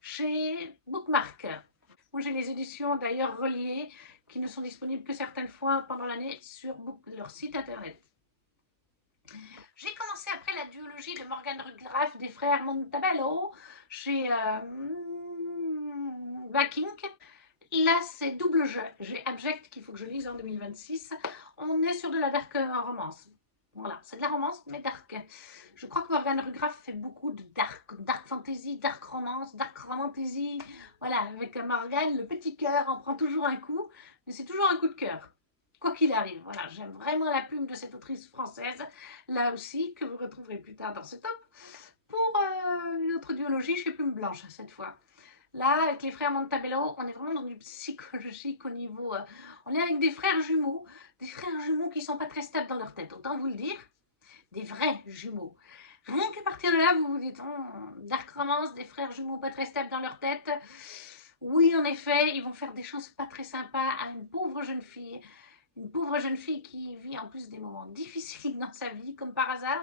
chez Bookmark. Moi j'ai les éditions d'ailleurs reliées qui ne sont disponibles que certaines fois pendant l'année sur leur site internet. J'ai commencé après la duologie de Morgan Le Graff des frères Montabello chez Backing. Là, c'est double jeu. J'ai Abject qu'il faut que je lise en 2026. On est sur de la dark romance. Voilà, c'est de la romance, mais dark. Je crois que Morgan Le Graff fait beaucoup de dark fantasy, dark romance, dark romantasy. Voilà, avec Morgan, le petit cœur en prend toujours un coup, mais c'est toujours un coup de cœur. Quoi qu'il arrive, voilà, j'aime vraiment la plume de cette autrice française, là aussi, que vous retrouverez plus tard dans ce top. Pour une autre duologie, je suis plume blanche cette fois. Là, avec les frères Montabello, on est vraiment dans du psychologique au niveau... on est avec des frères jumeaux qui sont pas très stables dans leur tête, autant vous le dire. Des vrais jumeaux. Rien qu'à partir de là, vous vous dites, dark romance, des frères jumeaux pas très stables dans leur tête. Oui, en effet, ils vont faire des choses pas très sympas à une pauvre jeune fille. Une pauvre jeune fille qui vit en plus des moments difficiles dans sa vie, comme par hasard.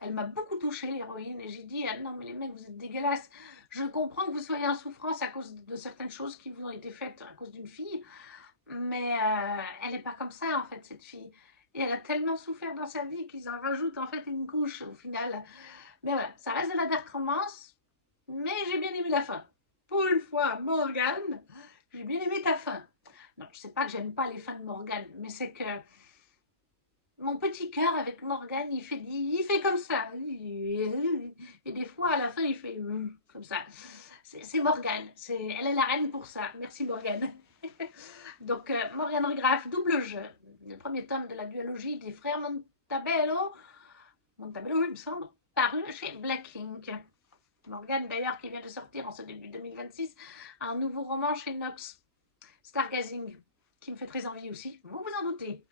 Elle m'a beaucoup touchée, l'héroïne, et j'ai dit, ah non mais les mecs, vous êtes dégueulasses. Je comprends que vous soyez en souffrance à cause de certaines choses qui vous ont été faites à cause d'une fille, mais elle n'est pas comme ça en fait, cette fille. Et elle a tellement souffert dans sa vie qu'ils en rajoutent en fait une couche au final. Mais voilà, ça reste de la dark romance, mais j'ai bien aimé la fin. Pour une fois, Morgane, j'ai bien aimé ta fin. Non, je sais pas que j'aime pas les fins de Morgane, mais c'est que mon petit cœur avec Morgane, il fait comme ça. Et des fois, à la fin, il fait comme ça. C'est Morgane. Elle est la reine pour ça. Merci Morgane. Donc, Morgane Le Graff, double jeu. Le premier tome de la duologie des frères Montabello. Montabello, il me semble, paru chez Black Ink. Morgane, d'ailleurs, qui vient de sortir en ce début 2026, un nouveau roman chez Nox, Stargazing, qui me fait très envie aussi. Vous vous en doutez.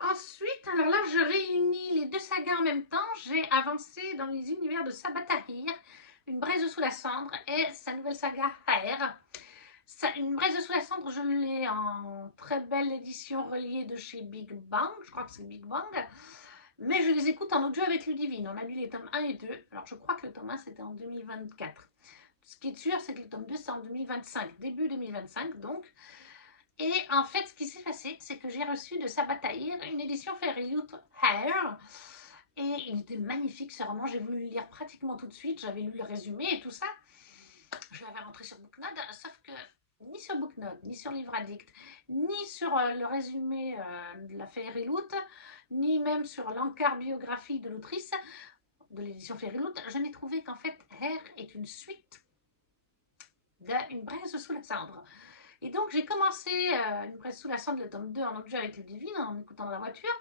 Ensuite, alors là, je réunis les deux sagas en même temps. J'ai avancé dans les univers de Sabaa Tahir, Une braise sous la cendre et sa nouvelle saga Aer. Une braise sous la cendre, je l'ai en très belle édition reliée de chez Big Bang. Je crois que c'est Big Bang. Mais je les écoute en audio avec Ludivine. On a lu les tomes 1 et 2. Alors, je crois que le tome 1, c'était en 2024. Ce qui est sûr, c'est que le tome 2, c'est en 2025, début 2025, donc. Et en fait, ce qui s'est passé, c'est que j'ai reçu de Sabaa Tahir une édition Fairyloot Hair. Et il était magnifique ce roman, j'ai voulu le lire pratiquement tout de suite, j'avais lu le résumé et tout ça. Je l'avais rentré sur Booknode, sauf que ni sur Booknode, ni sur Livre Addict, ni sur le résumé de la Fairyloot, ni même sur l'encart biographie de l'autrice de l'édition Fairyloot, je n'ai trouvé qu'en fait Hair est une suite d'Une braise sous la cendre. Et donc j'ai commencé Une braise sous la cendre, le tome 2 en audio avec Ludivine en écoutant dans la voiture.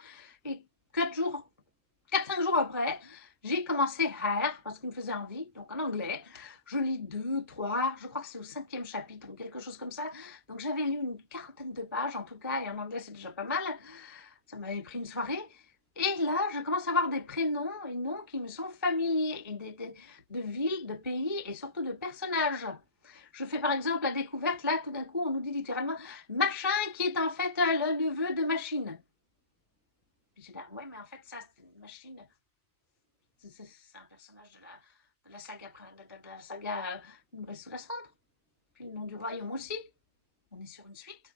Et 4-5 jours après, j'ai commencé Hair parce qu'il me faisait envie, donc en anglais. Je lis 2, 3, je crois que c'est au 5e chapitre ou quelque chose comme ça. Donc j'avais lu une quarantaine de pages en tout cas, et en anglais c'est déjà pas mal. Ça m'avait pris une soirée. Et là, je commence à avoir des prénoms et noms qui me sont familiers, et de villes, de pays et surtout de personnages. Je fais par exemple la découverte, là, tout d'un coup, on nous dit littéralement « Machin qui est en fait le neveu de Machine ». J'ai là, ouais, mais en fait, ça, c'est une machine. C'est un personnage de la saga, Une braise sous la cendre. Puis le nom du royaume aussi. On est sur une suite.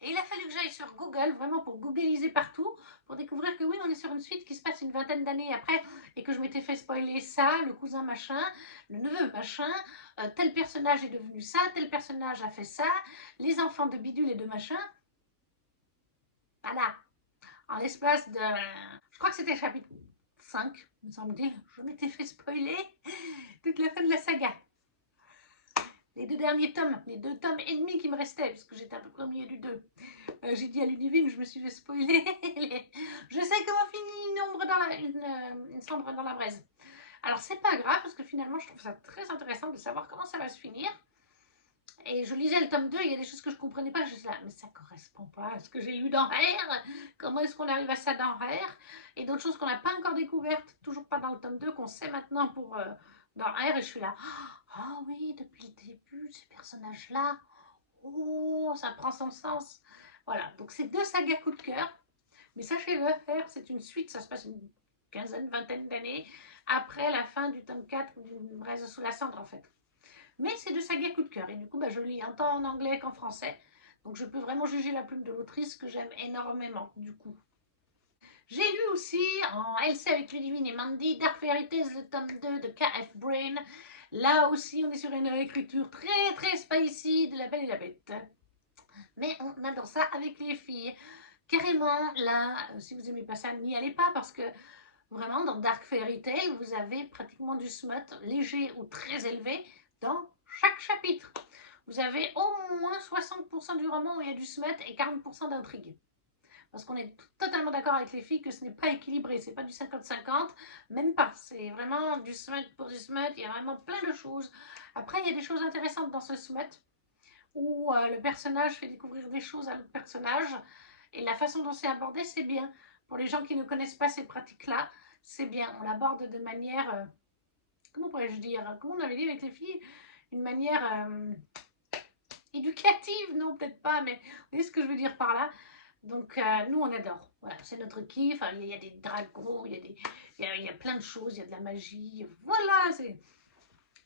Et il a fallu que j'aille sur Google, vraiment pour googliser partout, pour découvrir que oui, on est sur une suite qui se passe une vingtaine d'années après, et que je m'étais fait spoiler ça, le cousin machin, le neveu machin, tel personnage est devenu ça, tel personnage a fait ça, les enfants de bidule et de machin. Voilà. En l'espace de... Je crois que c'était chapitre 5, me semble-t-il. Je m'étais fait spoiler toute la fin de la saga. Les 2 derniers tomes, les 2 tomes et demi qui me restaient, parce que j'étais à peu près au milieu du 2. J'ai dit à Ludivine, je me suis fait spoiler. Je sais comment finit une cendre dans la braise. Alors c'est pas grave, parce que finalement je trouve ça très intéressant de savoir comment ça va se finir. Et je lisais le tome 2, il y a des choses que je comprenais pas, je disais là, mais ça correspond pas à ce que j'ai eu dans Hair. Comment est-ce qu'on arrive à ça dans Hair? Et d'autres choses qu'on n'a pas encore découvertes, toujours pas dans le tome 2, qu'on sait maintenant pour dans Hair, et je suis là, ah oui, depuis le début, ces personnages-là, oh, ça prend son sens. Voilà, donc c'est 2 sagas coup de cœur. Mais sachez-le, Hair, c'est une suite, ça se passe une quinzaine, vingtaine d'années après la fin du tome 4 d'Une braise sous la cendre en fait. Mais c'est 2 sagas coup de cœur, et du coup, je lis tant en anglais qu'en français. Donc je peux vraiment juger la plume de l'autrice que j'aime énormément, du coup. J'ai lu aussi en LC avec Ludivine et Mandy, Dark Fairy Tales, le tome 2 de K.F. Brain. Là aussi, on est sur une écriture très très spicy de La Belle et la Bête. Mais on adore ça avec les filles. Carrément, là, si vous n'aimez pas ça, n'y allez pas parce que vraiment, dans Dark Fairy Tale, vous avez pratiquement du smut léger ou très élevé dans chaque chapitre. Vous avez au moins 60% du roman où il y a du smut et 40% d'intrigue. Parce qu'on est totalement d'accord avec les filles que ce n'est pas équilibré, c'est pas du 50-50, même pas. C'est vraiment du smut pour du smut, il y a vraiment plein de choses. Après, il y a des choses intéressantes dans ce smut où le personnage fait découvrir des choses à l'autre personnage et la façon dont c'est abordé, c'est bien. Pour les gens qui ne connaissent pas ces pratiques-là, c'est bien. On l'aborde de manière, comment pourrais-je dire, comment on avait dit avec les filles, une manière éducative, non peut-être pas, mais vous voyez ce que je veux dire par là. Donc nous on adore, voilà, c'est notre kiff, il y a des dragons, il y a plein de choses, il y a de la magie, voilà, c'est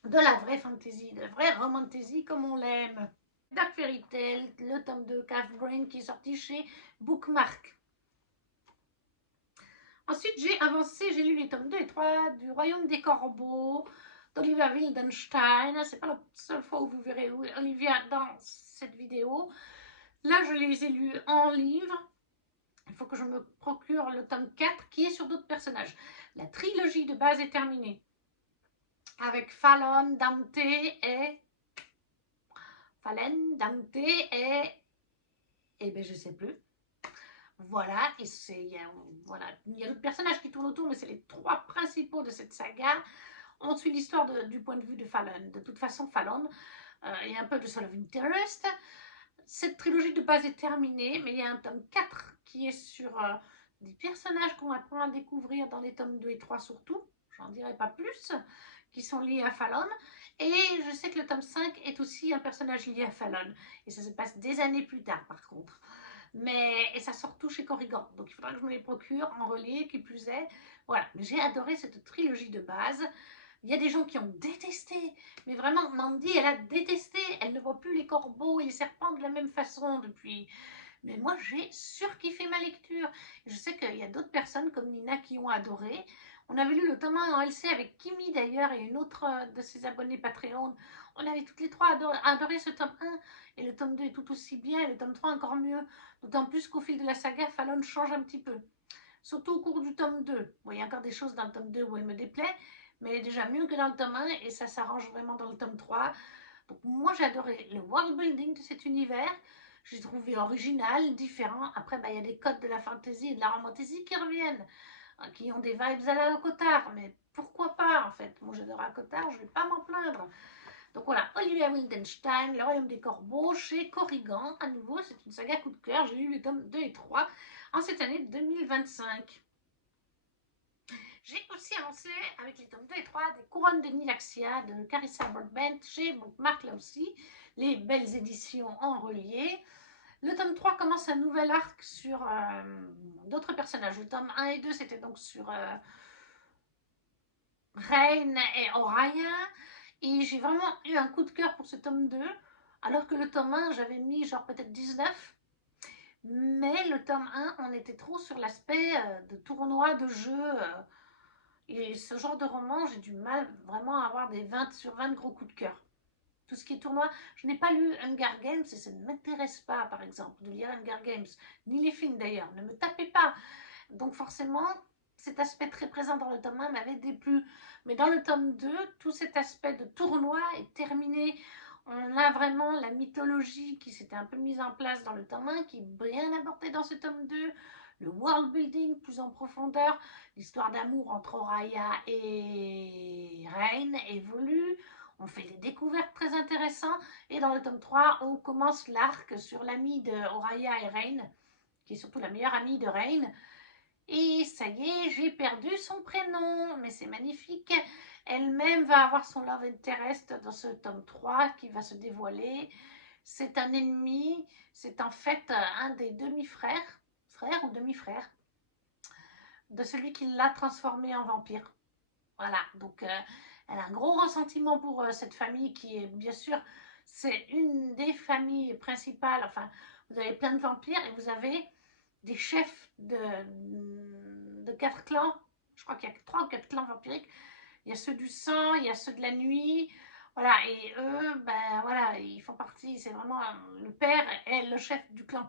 de la vraie fantasy, de la vraie romantasy comme on l'aime. Dark Fairy Tale, le tome de K.F. Brain qui est sorti chez Bookmark. Ensuite j'ai avancé, j'ai lu les tomes 2 et 3 du Royaume des Corbeaux d'Olivia Wildenstein. C'est pas la seule fois où vous verrez Olivia dans cette vidéo. Là je les ai lus en livre. Il faut que je me procure le tome 4 qui est sur d'autres personnages. La trilogie de base est terminée. Avec Fallon, Dante et... Fallen, Dante et... Eh bien, je sais plus. Voilà, et voilà, il y a d'autres personnages qui tournent autour, mais c'est les 3 principaux de cette saga. On suit l'histoire du point de vue de Fallon. De toute façon, Fallon et un peu de Soul of Interest. Cette trilogie de base est terminée, mais il y a un tome 4 qui est sur des personnages qu'on apprend à découvrir dans les tomes 2 et 3 surtout, j'en dirai pas plus, qui sont liés à Fallon. Et je sais que le tome 5 est aussi un personnage lié à Fallon. Et ça se passe des années plus tard par contre. Et ça sort tout chez Corrigan. Donc il faudra que je me les procure en relais, qui plus est. Voilà, mais j'ai adoré cette trilogie de base. Il y a des gens qui ont détesté, mais vraiment, Mandy, elle a détesté. Elle ne voit plus les corbeaux et les serpents de la même façon depuis. Mais moi, j'ai surkiffé ma lecture. Je sais qu'il y a d'autres personnes comme Nina qui ont adoré. On avait lu le tome 1 en LC avec Kimi d'ailleurs et une autre de ses abonnés Patreon. On avait toutes les 3 adoré ce tome 1 et le tome 2 est tout aussi bien et le tome 3 encore mieux. D'autant plus qu'au fil de la saga, Fallon change un petit peu. Surtout au cours du tome 2. Bon, il y a encore des choses dans le tome 2 où elle me déplaît, mais elle est déjà mieux que dans le tome 1 et ça s'arrange vraiment dans le tome 3. Donc moi j'ai adoré le world building de cet univers. J'ai trouvé original, différent. Après, il y a des codes de la fantasy et de la romantasy qui reviennent, qui ont des vibes à la Cotard. Mais pourquoi pas, en fait? Moi, j'adore Cotard, je ne vais pas m'en plaindre. Donc voilà, Olivia Wildenstein, Le Royaume des Corbeaux, chez Corrigan. À nouveau, c'est une saga coup de cœur. J'ai lu les tomes 2 et 3 en cette année 2025. J'ai aussi avancé avec les tomes 2 et 3 des Couronnes de Nilaxia de Carissa Broadbent chez Bookmark, là aussi. Les belles éditions en relié. Le tome 3 commence un nouvel arc sur d'autres personnages. Le tome 1 et 2, c'était donc sur Reine et Oraya. Et j'ai vraiment eu un coup de cœur pour ce tome 2. Alors que le tome 1, j'avais mis genre peut-être 19. Mais le tome 1, on était trop sur l'aspect de tournoi, de jeu. Et ce genre de roman, j'ai du mal vraiment à avoir des 20 sur 20 gros coups de cœur. Tout ce qui est tournoi, je n'ai pas lu Hunger Games et ça ne m'intéresse pas, par exemple, de lire Hunger Games, ni les films d'ailleurs, ne me tapez pas. Donc forcément, cet aspect très présent dans le tome 1 m'avait déplu. Mais dans le tome 2, tout cet aspect de tournoi est terminé. On a vraiment la mythologie qui s'était un peu mise en place dans le tome 1, qui est bien abordée dans ce tome 2. Le world building plus en profondeur, l'histoire d'amour entre Oraya et Reine évolue. On fait des découvertes très intéressantes. Et dans le tome 3, on commence l'arc sur l'amie de Oraya et Reine, qui est surtout la meilleure amie de Reine. Et ça y est, j'ai perdu son prénom, mais c'est magnifique. Elle-même va avoir son love interest dans ce tome 3 qui va se dévoiler. C'est un ennemi, c'est en fait un des demi-frères, frère ou demi-frère, de celui qui l'a transformé en vampire. Voilà, donc elle a un gros ressentiment pour cette famille qui est, bien sûr, c'est une des familles principales. Enfin, vous avez plein de vampires et vous avez des chefs de 4 clans. Je crois qu'il y a 3 ou 4 clans vampiriques. Il y a ceux du sang, il y a ceux de la nuit. Voilà, et eux, ben voilà, ils font partie, c'est vraiment le père est le chef du clan.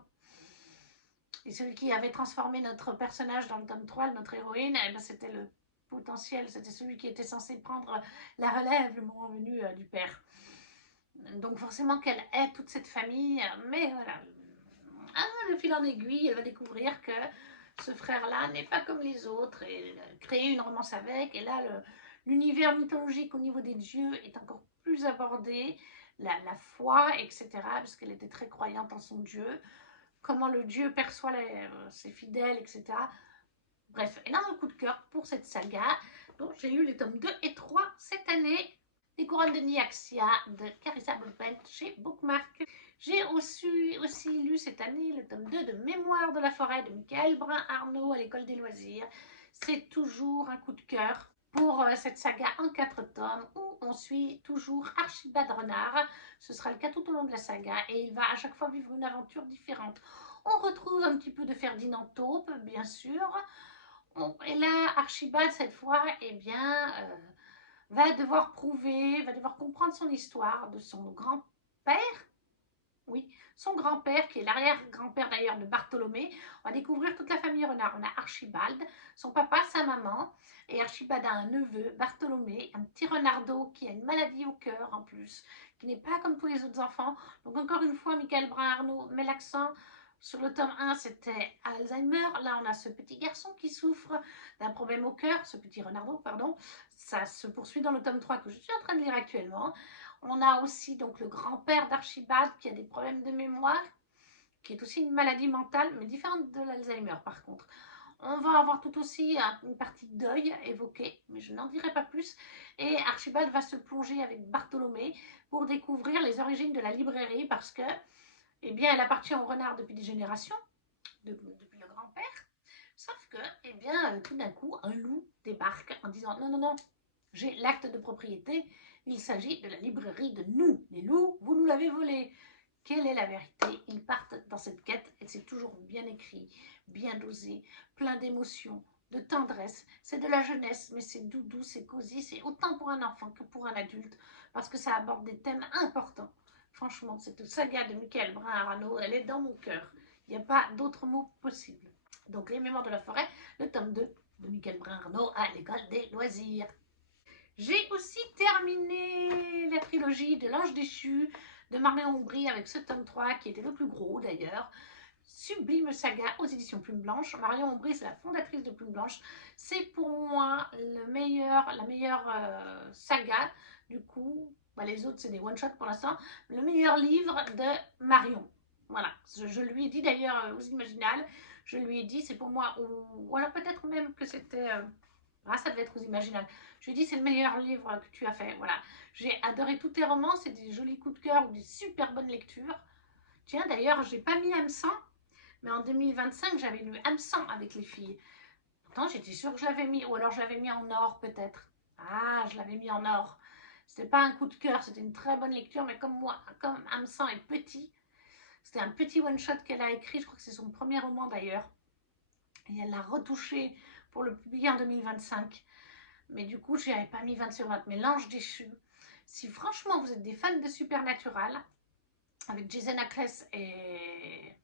Et celui qui avait transformé notre personnage dans le tome 3, notre héroïne, eh ben, c'était le potentiel, c'était celui qui était censé prendre la relève le moment venu du père. Donc forcément qu'elle hait toute cette famille, mais voilà, de fil en aiguille, elle va découvrir que ce frère-là n'est pas comme les autres et créer une romance avec. Et là, l'univers mythologique au niveau des dieux est encore plus abordé, la foi, etc., parce qu'elle était très croyante en son dieu, comment le dieu perçoit ses fidèles, etc. Bref, énorme coup de cœur pour cette saga. Donc j'ai lu les tomes 2 et 3 cette année. Les couronnes de Nyaxia de Carissa Broadbent chez Bookmark. J'ai aussi lu cette année le tome 2 de Mémoire de la forêt de Michael Brun-Arnaud à l'école des loisirs. C'est toujours un coup de cœur pour cette saga en 4 tomes où on suit toujours Archibald Renard. Ce sera le cas tout au long de la saga et il va à chaque fois vivre une aventure différente. On retrouve un petit peu de Ferdinand Taupe, bien sûr. Et là, Archibald, cette fois, eh bien, va devoir prouver, va devoir comprendre son histoire de son grand-père. Oui, son grand-père, qui est l'arrière-grand-père d'ailleurs de Bartholomé. On va découvrir toute la famille Renard. On a Archibald, son papa, sa maman. Et Archibald a un neveu, Bartholomé, un petit renardeau qui a une maladie au cœur en plus, qui n'est pas comme tous les autres enfants. Donc encore une fois, Michael Brun-Arnaud met l'accent sur le tome 1, c'était Alzheimer. Là, on a ce petit garçon qui souffre d'un problème au cœur, ce petit renardeau, pardon. Ça se poursuit dans le tome 3 que je suis en train de lire actuellement. On a aussi donc le grand-père d'Archibald qui a des problèmes de mémoire, qui est aussi une maladie mentale, mais différente de l'Alzheimer par contre. On va avoir tout aussi une partie de deuil évoquée, mais je n'en dirai pas plus. Et Archibald va se plonger avec Bartholomé pour découvrir les origines de la librairie parce que, eh bien, elle appartient au renard depuis des générations, depuis le grand-père. Sauf que, eh bien, tout d'un coup, un loup débarque en disant non, non, non, j'ai l'acte de propriété, il s'agit de la librairie de nous. Les loups, vous nous l'avez volé. Quelle est la vérité? Ils partent dans cette quête et c'est toujours bien écrit, bien dosé, plein d'émotions, de tendresse. C'est de la jeunesse, mais c'est doudou, c'est cosy, c'est autant pour un enfant que pour un adulte parce que ça aborde des thèmes importants. Franchement, cette saga de Michael Brun-Arnaud, elle est dans mon cœur. Il n'y a pas d'autre mot possible. Donc, Les Mémoires de la forêt, le tome 2 de Michael Brun-Arnaud à l'école des loisirs. J'ai aussi terminé la trilogie de l'Ange déchu de Marion Ombry avec ce tome 3 qui était le plus gros d'ailleurs. Sublime saga aux éditions Plume Blanche. Marion Ombry, c'est la fondatrice de Plume Blanche. C'est pour moi la meilleure saga. Du coup, les autres, c'est des one-shots pour l'instant. Le meilleur livre de Marion. Voilà, je lui ai dit d'ailleurs aux Imaginales, je lui ai dit, c'est pour moi, ou alors peut-être même que c'était... ça devait être aux Imaginales. Je lui ai dit, c'est le meilleur livre que tu as fait. Voilà. J'ai adoré tous tes romans, c'est des jolis coups de cœur ou des super bonnes lectures. Tiens, d'ailleurs, j'ai pas mis âme-sang, mais en 2025, j'avais lu âme-sang avec les filles. Pourtant, j'étais sûre que je l'avais mis, ou alors je l'avais mis en or peut-être. Ah, je l'avais mis en or. C'était pas un coup de cœur, c'était une très bonne lecture, mais comme moi, comme âme-sang est petit, c'était un petit one-shot qu'elle a écrit, je crois que c'est son premier roman d'ailleurs. Et elle l'a retouché pour le publier en 2025. Mais du coup, je n'y avais pas mis 20 sur 20. Mais L'Ange déchu, si franchement vous êtes des fans de Supernatural, avec Jason Ackles et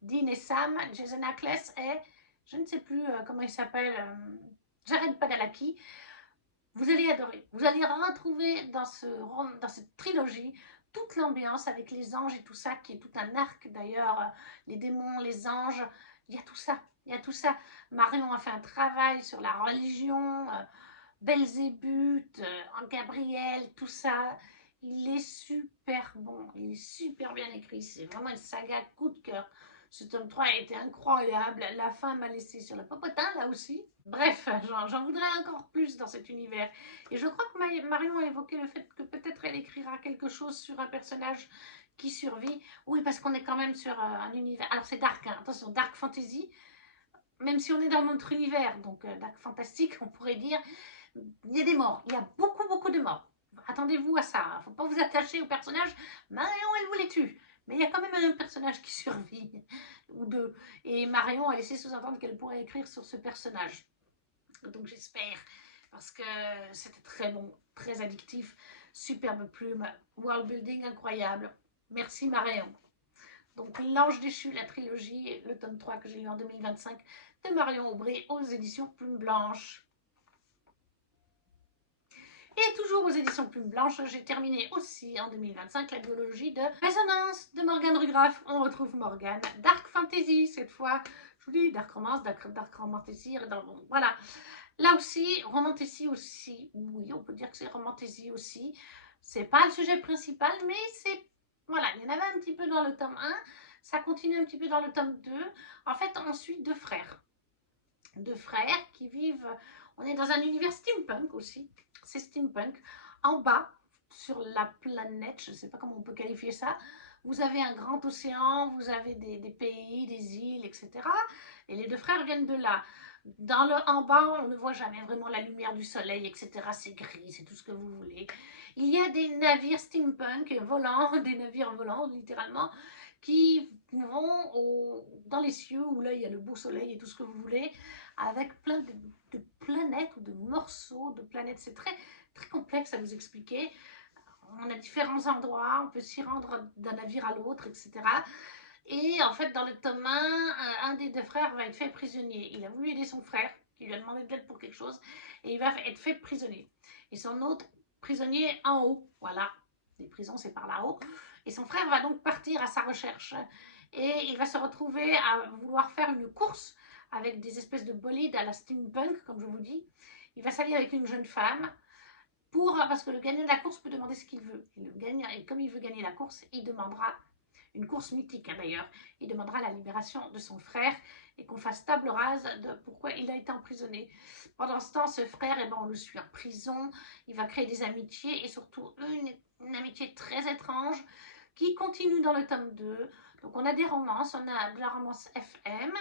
Dean et Sam, Jason Ackles et je ne sais plus comment il s'appelle, Jared Padalecki, vous allez adorer. Vous allez retrouver dans cette trilogie toute l'ambiance avec les anges et tout ça, qui est tout un arc d'ailleurs, les démons, les anges, il y a tout ça. Il y a tout ça. Marion a fait un travail sur la religion, Belzébuth, Gabriel, tout ça. Il est super bon, il est super bien écrit. C'est vraiment une saga coup de cœur. Ce tome 3 a été incroyable. La fin m'a laissé sur le popotin, là aussi. Bref, j'en voudrais encore plus dans cet univers. Et je crois que Marion a évoqué le fait que peut-être elle écrira quelque chose sur un personnage qui survit. Oui, parce qu'on est quand même sur un univers... Alors c'est dark, hein. Attention, dark fantasy. Même si on est dans notre univers, donc dark fantastique, on pourrait dire, il y a des morts. Il y a beaucoup, beaucoup de morts. Attendez-vous à ça. Il ne faut pas vous attacher au personnage. Marion, elle vous les tue. Mais il y a quand même un personnage qui survit, ou deux. Et Marion a laissé sous-entendre qu'elle pourrait écrire sur ce personnage. Donc j'espère, parce que c'était très bon, très addictif, superbe plume, world building incroyable. Merci Marion. Donc L'Ange déchu, la trilogie, le tome 3 que j'ai lu en 2025 de Marion Aubry aux éditions Plume Blanche. Et toujours aux éditions Plume Blanche, j'ai terminé aussi en 2025 la duologie de Résonance de Morgane Rugraff. On retrouve Morgane, Dark Fantasy cette fois. Je vous dis, Dark Romance, Dark Romantasy, voilà. Là aussi, Romantasy aussi, oui, on peut dire que c'est Romantasy aussi. C'est pas le sujet principal, mais c'est, voilà, il y en avait un petit peu dans le tome 1, ça continue un petit peu dans le tome 2. En fait, ensuite, deux frères qui vivent, on est dans un univers steampunk aussi, c'est steampunk. En bas, sur la planète, je ne sais pas comment on peut qualifier ça, vous avez un grand océan, vous avez des pays, des îles, etc. Et les deux frères viennent de là. En bas, on ne voit jamais vraiment la lumière du soleil, etc. C'est gris, c'est tout ce que vous voulez. Il y a des navires steampunk volants, des navires volants littéralement, qui vont dans les cieux où là il y a le beau soleil et tout ce que vous voulez, avec plein de planètes ou de morceaux de planètes. C'est très, très complexe à vous expliquer. On a différents endroits, on peut s'y rendre d'un navire à l'autre, etc. Et en fait, dans le tome 1 des deux frères va être fait prisonnier. Il a voulu aider son frère, qui lui a demandé de l'aide pour quelque chose, et il va être fait prisonnier. Et son autre prisonnier en haut, voilà, les prisons c'est par là-haut. Et son frère va donc partir à sa recherche. Et il va se retrouver à vouloir faire une course avec des espèces de bolides à la steampunk, comme je vous dis. Il va s'allier avec une jeune femme parce que le gagnant de la course peut demander ce qu'il veut. Et comme il veut gagner la course, il demandera une course mythique d'ailleurs. Il demandera la libération de son frère et qu'on fasse table rase de pourquoi il a été emprisonné. Pendant ce temps, ce frère, on le suit en prison. Il va créer des amitiés et surtout une amitié très étrange qui continue dans le tome 2. Donc on a des romances, on a de la romance FM,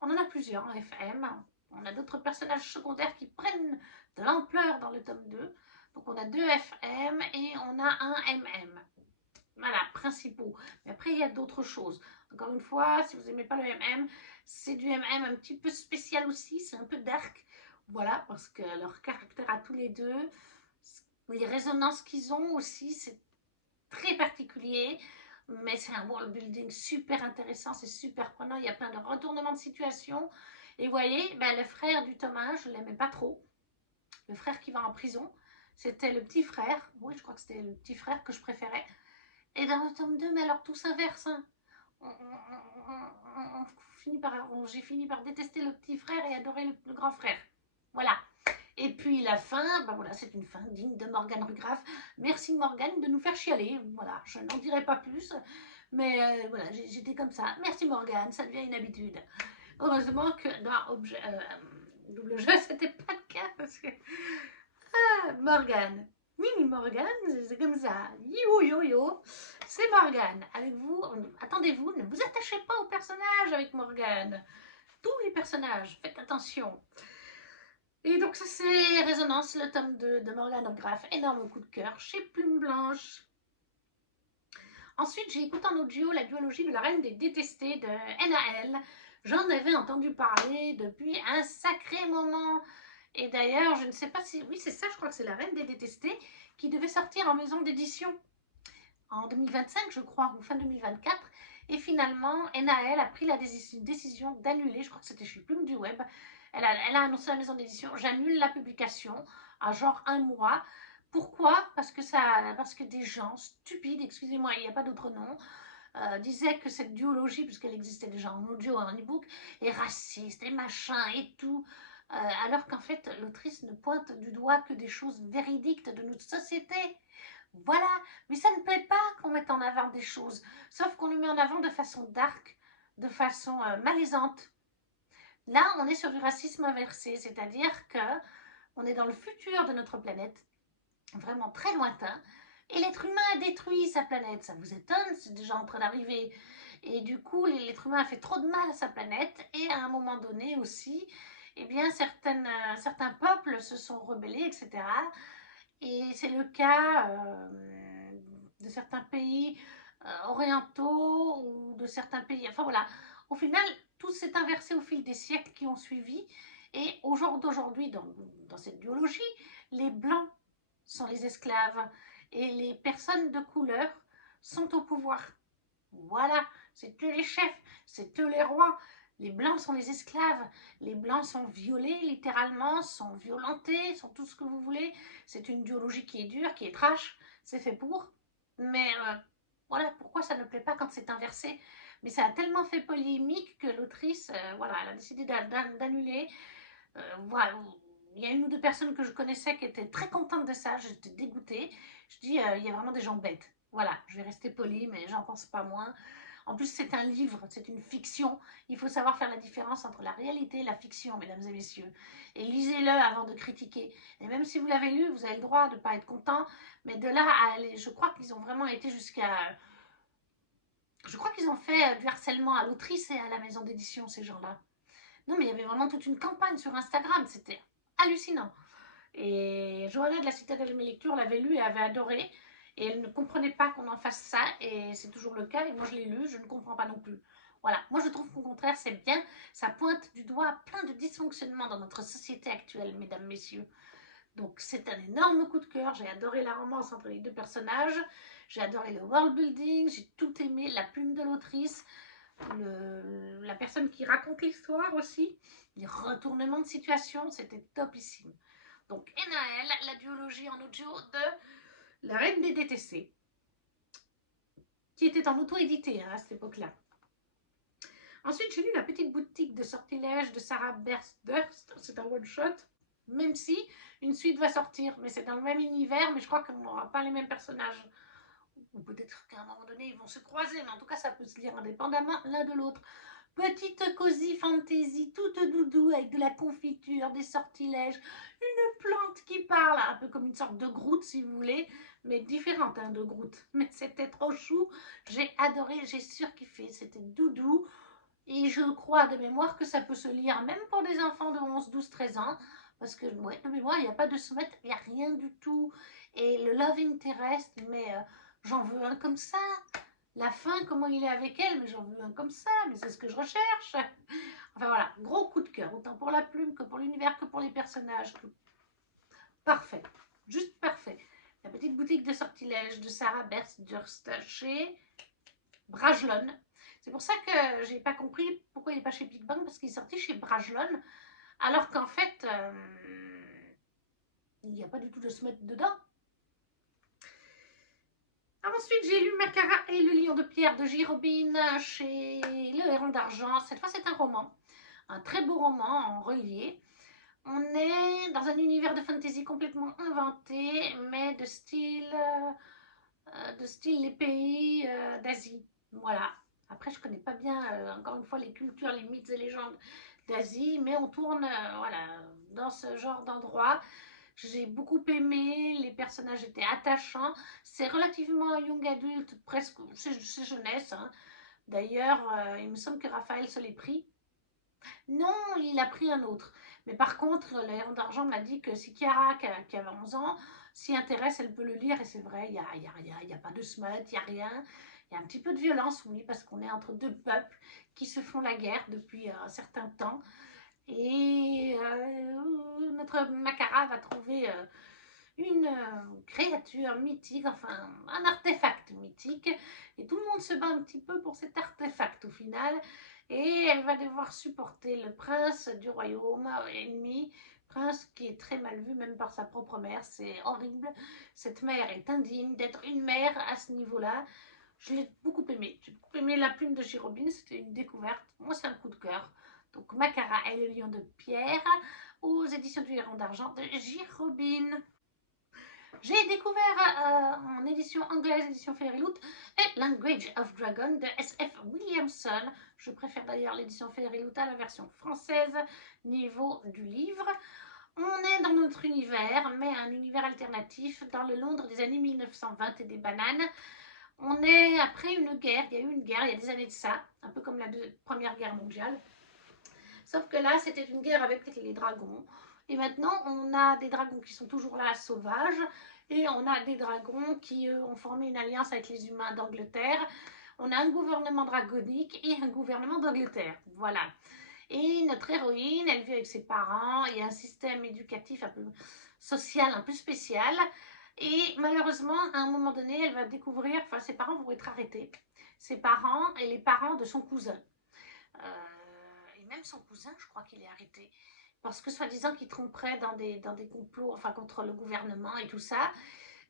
on en a plusieurs en FM. On a d'autres personnages secondaires qui prennent de l'ampleur dans le tome 2. Donc on a 2 FM et on a un MM. Voilà, principaux. Mais après, il y a d'autres choses. Encore une fois, si vous n'aimez pas le MM, c'est du MM un petit peu spécial aussi. C'est un peu dark. Voilà, parce que leur caractère à tous les deux, les résonances qu'ils ont aussi, c'est très particulier. Mais c'est un world building super intéressant, c'est super prenant. Il y a plein de retournements de situation. Et vous voyez, le frère du tome 1, je ne l'aimais pas trop. Le frère qui va en prison, c'était le petit frère. Oui, je crois que c'était le petit frère que je préférais. Et dans le tome 2, mais alors tout s'inverse. Hein. J'ai fini par détester le petit frère et adorer le grand frère. Voilà. Et puis la fin, voilà, c'est une fin digne de Morgane Rugraff. Merci Morgane de nous faire chialer. Voilà, je n'en dirai pas plus. Mais voilà, j'étais comme ça. Merci Morgane, ça devient une habitude. Heureusement que dans Double Jeu, c'était pas le cas parce que Morgane, mini Morgane, c'est comme ça. Yo yo yo, c'est Morgane. Avec vous, attendez-vous, ne vous attachez pas aux personnages avec Morgane. Tous les personnages, faites attention. Et donc ça c'est Résonance, le tome 2 de Morgane Rugraff. Énorme coup de cœur chez Plume Blanche. Ensuite, j'ai écouté en audio la duologie de la Reine des Détestés de NAL. J'en avais entendu parler depuis un sacré moment. Et d'ailleurs, je ne sais pas si... Oui, c'est ça, je crois que c'est la Reine des Détestés qui devait sortir en maison d'édition en 2025, je crois, ou fin 2024. Et finalement, NAL a pris la décision d'annuler, je crois que c'était chez Plume du Web. Elle a annoncé à la maison d'édition, j'annule la publication à genre un mois. Pourquoi? Parce que des gens stupides, excusez-moi, il n'y a pas d'autre nom, disaient que cette duologie, puisqu'elle existait déjà en audio et en e-book, est raciste et machin et tout. Alors qu'en fait, l'autrice ne pointe du doigt que des choses véridiques de notre société. Voilà, mais ça ne plaît pas qu'on mette en avant des choses, sauf qu'on le met en avant de façon dark, de façon malaisante. Là, on est sur du racisme inversé, c'est-à-dire que on est dans le futur de notre planète, vraiment très lointain, et l'être humain a détruit sa planète. Ça vous étonne? C'est déjà en train d'arriver. Et du coup, l'être humain a fait trop de mal à sa planète, et à un moment donné aussi, eh bien, certains peuples se sont rebellés, etc. Et c'est le cas de certains pays orientaux ou de certains pays. Enfin voilà, au final, tout s'est inversé au fil des siècles qui ont suivi. Et au jour d'aujourd'hui, dans cette biologie, les blancs sont les esclaves et les personnes de couleur sont au pouvoir. Voilà, c'est eux les chefs, c'est eux les rois. Les blancs sont les esclaves, les blancs sont violés littéralement, sont violentés, sont tout ce que vous voulez. C'est une biologie qui est dure, qui est trash, c'est fait pour. Mais voilà, pourquoi ça ne plaît pas quand c'est inversé? Mais ça a tellement fait polémique que l'autrice, voilà, elle a décidé d'annuler. Voilà, il y a une ou deux personnes que je connaissais qui étaient très contentes de ça, j'étais dégoûtée. Je dis, il y a vraiment des gens bêtes. Voilà, je vais rester polie, mais j'en pense pas moins. En plus, c'est un livre, c'est une fiction. Il faut savoir faire la différence entre la réalité et la fiction, mesdames et messieurs. Et lisez-le avant de critiquer. Et même si vous l'avez lu, vous avez le droit de ne pas être content. Mais de là à aller, je crois qu'ils ont vraiment été jusqu'à... Je crois qu'ils ont fait du harcèlement à l'autrice et à la maison d'édition, ces gens-là. Non, mais il y avait vraiment toute une campagne sur Instagram. C'était hallucinant. Et Johanna de la Citadelle de mes lectures l'avait lu et avait adoré. Et elle ne comprenait pas qu'on en fasse ça. Et c'est toujours le cas. Et moi, je l'ai lu, je ne comprends pas non plus. Voilà. Moi, je trouve qu'au contraire, c'est bien. Ça pointe du doigt plein de dysfonctionnements dans notre société actuelle, mesdames, messieurs. Donc, c'est un énorme coup de cœur. J'ai adoré la romance entre les deux personnages. J'ai adoré le world building. J'ai tout aimé. La plume de l'autrice. La personne qui raconte l'histoire aussi. Les retournements de situation. C'était topissime. Donc, Enaël, la duologie en audio de La Reine des DTC, qui était en auto-édité à cette époque-là. Ensuite, j'ai lu La Petite Boutique de Sortilèges de Sarah Durst. C'est un one-shot, même si une suite va sortir. Mais c'est dans le même univers, mais je crois qu'on n'aura pas les mêmes personnages. Ou peut-être qu'à un moment donné, ils vont se croiser, mais en tout cas, ça peut se lire indépendamment l'un de l'autre. Petite cosy fantasy, toute doudou, avec de la confiture, des sortilèges, une plante qui parle, un peu comme une sorte de Groot si vous voulez, mais différente hein, de Groot. Mais c'était trop chou, j'ai adoré, j'ai surkiffé, c'était doudou. Et je crois de mémoire que ça peut se lire même pour des enfants de 11, 12, 13 ans, parce que ouais, de mémoire, il n'y a pas de sommet, il n'y a rien du tout. Et le love interest, mais j'en veux un comme ça. La fin, comment il est avec elle, mais j'en veux un comme ça, mais c'est ce que je recherche. Enfin voilà, gros coup de cœur, autant pour la plume que pour l'univers que pour les personnages. Parfait, juste parfait. La petite boutique de sortilèges de Sarah Durst chez Brajlon. C'est pour ça que j'ai pas compris pourquoi il n'est pas chez Big Bang, parce qu'il est sorti chez Brajlon, alors qu'en fait, il n'y a pas du tout de se mettre dedans. Ensuite, j'ai lu Macara et le lion de pierre de J. Robin chez Le Héron d'Argent. Cette fois, c'est un roman. Un très beau roman en relié. On est dans un univers de fantasy complètement inventé, mais de style les pays d'Asie. Voilà. Après, je connais pas bien, encore une fois, les cultures, les mythes et légendes d'Asie, mais on tourne voilà, dans ce genre d'endroit. J'ai beaucoup aimé, les personnages étaient attachants. C'est relativement young adulte, presque, c'est jeunesse. Hein. D'ailleurs, il me semble que Raphaël se l'est pris. Non, il a pris un autre. Mais par contre, le Héron d'Argent m'a dit que si Chiara, qui avait 11 ans, s'y intéresse, elle peut le lire. Et c'est vrai, il y a pas de smut, il n'y a rien. Il y a un petit peu de violence, oui, parce qu'on est entre deux peuples qui se font la guerre depuis un certain temps. Et notre Macara va trouver une créature mythique, enfin un artefact mythique, et tout le monde se bat un petit peu pour cet artefact au final, et elle va devoir supporter le prince du royaume ennemi, prince qui est très mal vu même par sa propre mère, c'est horrible, cette mère est indigne d'être une mère à ce niveau-là. Je l'ai beaucoup aimé, j'ai beaucoup aimé La Plume de J. Robin, c'était une découverte, moi c'est un coup de cœur. Donc Macara et le lion de pierre aux éditions du Héron d'Argent de J. Robin. J'ai découvert en édition anglaise, édition Fairyloot, et Language of Dragon de S.F. Williamson. Je préfère d'ailleurs l'édition Fairyloot à la version française, niveau du livre. On est dans notre univers, mais un univers alternatif, dans le Londres des années 1920 et des bananes. On est après une guerre, il y a eu une guerre il y a des années de ça, un peu comme la Première Guerre mondiale. Sauf que là, c'était une guerre avec les dragons. Et maintenant, on a des dragons qui sont toujours là, sauvages. Et on a des dragons qui, eux, ont formé une alliance avec les humains d'Angleterre. On a un gouvernement draconique et un gouvernement d'Angleterre. Voilà. Et notre héroïne, elle vit avec ses parents. Il y a un système éducatif un peu social, un peu spécial. Et malheureusement, à un moment donné, elle va découvrir, enfin, ses parents vont être arrêtés. Ses parents et les parents de son cousin. Et même son cousin, je crois qu'il est arrêté. Parce que soi-disant qu'il tromperait dans des complots, enfin, contre le gouvernement et tout ça.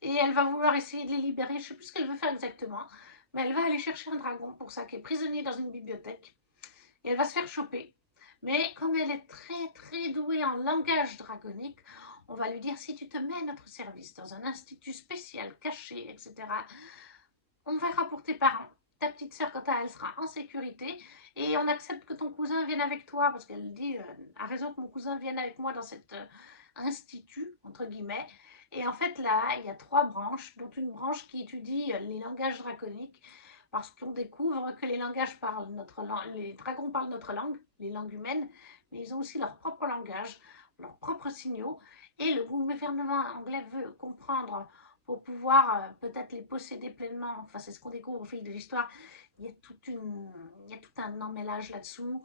Et elle va vouloir essayer de les libérer. Je ne sais plus ce qu'elle veut faire exactement. Mais elle va aller chercher un dragon pour ça, qui est prisonnier dans une bibliothèque. Et elle va se faire choper. Mais comme elle est très douée en langage draconique, on va lui dire, si tu te mets à notre service dans un institut spécial, caché, etc., on verra pour tes parents. Ta petite sœur, quand elle sera en sécurité, et on accepte que ton cousin vienne avec toi, parce qu'elle dit, à raison que mon cousin vienne avec moi dans cet institut, entre guillemets. Et en fait, là, il y a 3 branches, dont une branche qui étudie les langages draconiques, parce qu'on découvre que les les dragons parlent notre langue, les langues humaines, mais ils ont aussi leur propre langage, leurs propres signaux, et le gouvernement anglais veut comprendre pour pouvoir peut-être les posséder pleinement. Enfin, c'est ce qu'on découvre au fil de l'histoire. Il y a tout un emmêlage là-dessous,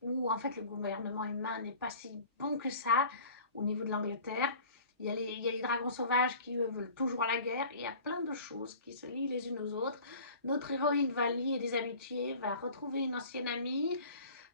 où en fait le gouvernement humain n'est pas si bon que ça au niveau de l'Angleterre. Il y a les dragons sauvages qui, eux, veulent toujours la guerre. Il y a plein de choses qui se lient les unes aux autres. Notre héroïne va lier des amitiés, va retrouver une ancienne amie,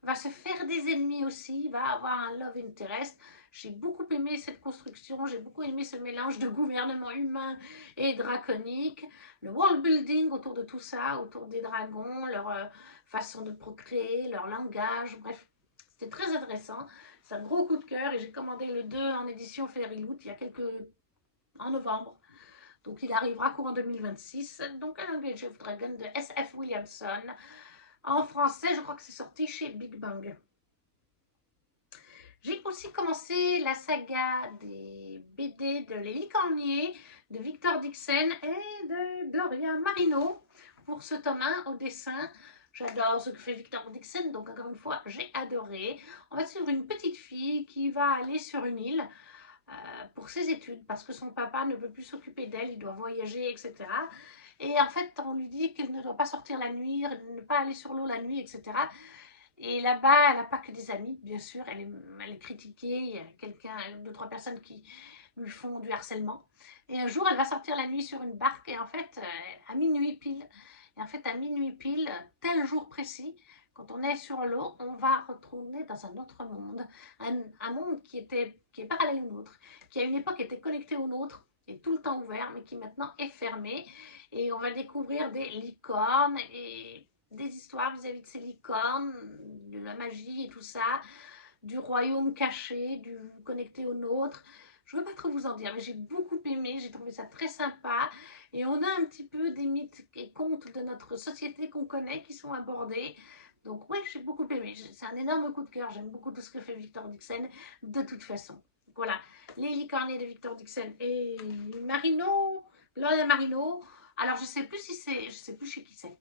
va se faire des ennemis aussi, va avoir un love interest. J'ai beaucoup aimé cette construction, j'ai beaucoup aimé ce mélange de gouvernement humain et draconique, le world building autour de tout ça, autour des dragons, leur façon de procréer, leur langage, bref, c'était très intéressant. C'est un gros coup de cœur et j'ai commandé le 2 en édition Fairy Loot il y a en novembre. Donc il arrivera courant 2026. Donc un Engage of Dragon de S.F. Williamson. En français, je crois que c'est sorti chez Big Bang. J'ai aussi commencé la saga des BD de Les Licorniers de Victor Dixon et de Gloria Marino pour ce tome 1 au dessin. J'adore ce que fait Victor Dixon, donc encore une fois, j'ai adoré. On va suivre une petite fille qui va aller sur une île pour ses études parce que son papa ne veut plus s'occuper d'elle, il doit voyager, etc. Et en fait, on lui dit qu'elle ne doit pas sortir la nuit, ne pas aller sur l'eau la nuit, etc. Et là-bas, elle n'a pas que des amis, bien sûr, elle est critiquée, il y a 2-3 personnes qui lui font du harcèlement. Et un jour, elle va sortir la nuit sur une barque, et en fait, à minuit pile, tel jour précis, quand on est sur l'eau, on va retourner dans un autre monde, un monde qui est parallèle au nôtre, qui à une époque était connecté au nôtre, et tout le temps ouvert, mais qui maintenant est fermé. Et on va découvrir des licornes et des histoires vis-à-vis de ces licornes, de la magie et tout ça, du royaume caché, du connecté au nôtre. Je ne veux pas trop vous en dire, mais j'ai beaucoup aimé, j'ai trouvé ça très sympa. Et on a un petit peu des mythes et contes de notre société qu'on connaît qui sont abordés. Donc oui, j'ai beaucoup aimé. C'est un énorme coup de cœur. J'aime beaucoup tout ce que fait Victor Dixon de toute façon. Voilà, Les Licornés de Victor Dixon et Marino, Gloria Marino. Alors je sais plus chez qui c'est.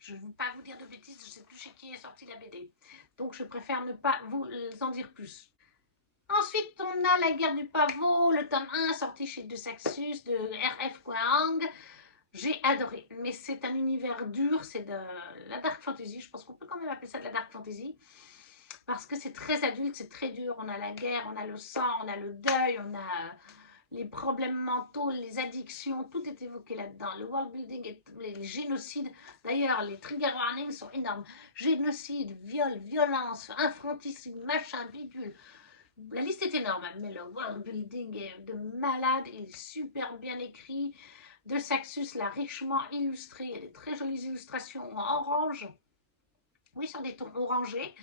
Je ne veux pas vous dire de bêtises, je ne sais plus chez qui est sortie la BD. Donc je préfère ne pas vous en dire plus. Ensuite, on a La Guerre du Pavot, le tome 1 sorti chez De Saxus de R.F. Kuang. J'ai adoré, mais c'est un univers dur, c'est de la dark fantasy, je pense qu'on peut quand même appeler ça de la dark fantasy, parce que c'est très adulte, c'est très dur, on a la guerre, on a le sang, on a le deuil, on a les problèmes mentaux, les addictions, tout est évoqué là-dedans. Le world building, les génocides, d'ailleurs les trigger warnings sont énormes. Génocide, viol, violence, infanticide, machin, bidule. La liste est énorme, mais le world building est de malade, il est super bien écrit. De Saxus l'a richement illustré, il y a des très jolies illustrations en orange. Oui, sur des tons orangés.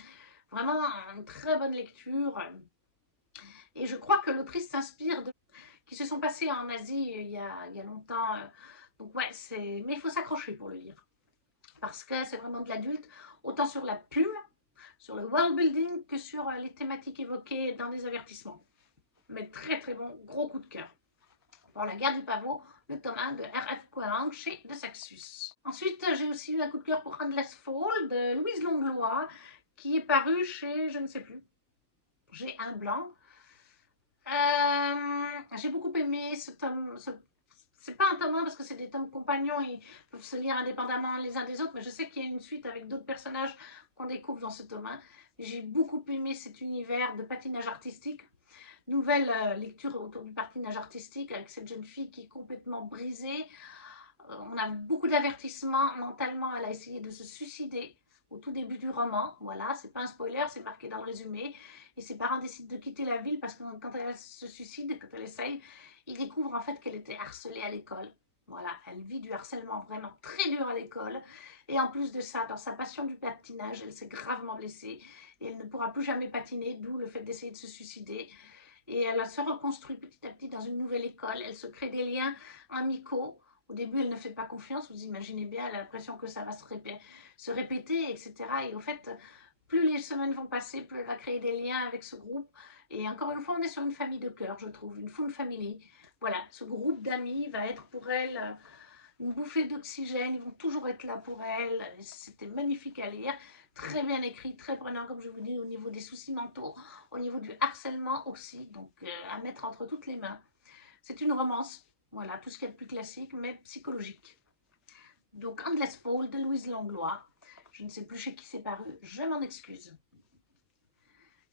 Vraiment une très bonne lecture. Et je crois que l'autrice s'inspire de qui se sont passés en Asie il y a longtemps. Donc ouais, mais il faut s'accrocher pour le lire. Parce que c'est vraiment de l'adulte, autant sur la plume, sur le world building, que sur les thématiques évoquées dans les avertissements. Mais très très bon, gros coup de cœur. Pour La Guerre du Pavot, le tome 1 de R.F. Kuang chez De Saxus. Ensuite, j'ai aussi eu un coup de cœur pour Endless Fall de Louise Langlois, qui est paru chez, je ne sais plus, j'ai un blanc. J'ai beaucoup aimé ce tome. C'est pas un tome 1 parce que c'est des tomes compagnons, ils peuvent se lire indépendamment les uns des autres, mais je sais qu'il y a une suite avec d'autres personnages qu'on découvre dans ce tome 1. J'ai beaucoup aimé cet univers de patinage artistique. Nouvelle lecture autour du patinage artistique avec cette jeune fille qui est complètement brisée. On a beaucoup d'avertissements. Mentalement, elle a essayé de se suicider au tout début du roman. Voilà, c'est pas un spoiler, c'est marqué dans le résumé. Et ses parents décident de quitter la ville parce que quand elle se suicide, quand elle essaye, ils découvrent en fait qu'elle était harcelée à l'école. Voilà, elle vit du harcèlement vraiment très dur à l'école. Et en plus de ça, dans sa passion du patinage, elle s'est gravement blessée et elle ne pourra plus jamais patiner, d'où le fait d'essayer de se suicider. Et elle se reconstruit petit à petit dans une nouvelle école. Elle se crée des liens amicaux. Au début, elle ne fait pas confiance, vous imaginez bien, elle a l'impression que ça va se répéter, etc. Et au fait, plus les semaines vont passer, plus elle va créer des liens avec ce groupe. Et encore une fois, on est sur une famille de cœur, je trouve, une found family. Voilà, ce groupe d'amis va être pour elle une bouffée d'oxygène, ils vont toujours être là pour elle. C'était magnifique à lire, très bien écrit, très prenant, comme je vous dis, au niveau des soucis mentaux, au niveau du harcèlement aussi, donc à mettre entre toutes les mains. C'est une romance, voilà, tout ce qu'il y a de plus classique, mais psychologique. Donc Endless Paul de Louise Langlois. Je ne sais plus chez qui c'est paru, je m'en excuse.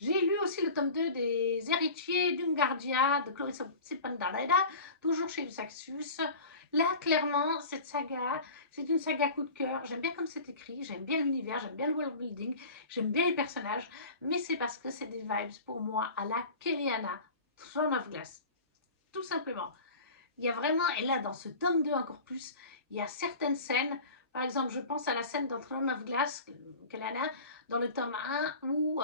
J'ai lu aussi le tome 2 des Héritiers d'Ungardia de Chloé Sepulveda, toujours chez Luxaxus. Là, clairement, cette saga, c'est une saga coup de cœur. J'aime bien comme c'est écrit, j'aime bien l'univers, j'aime bien le world building, j'aime bien les personnages, mais c'est parce que c'est des vibes pour moi à la Kellyana, Throne of Glass. Tout simplement. Il y a vraiment, et là, dans ce tome 2 encore plus, il y a certaines scènes. Par exemple, je pense à la scène dans Throne of Glass, Kellyana, dans le tome 1, où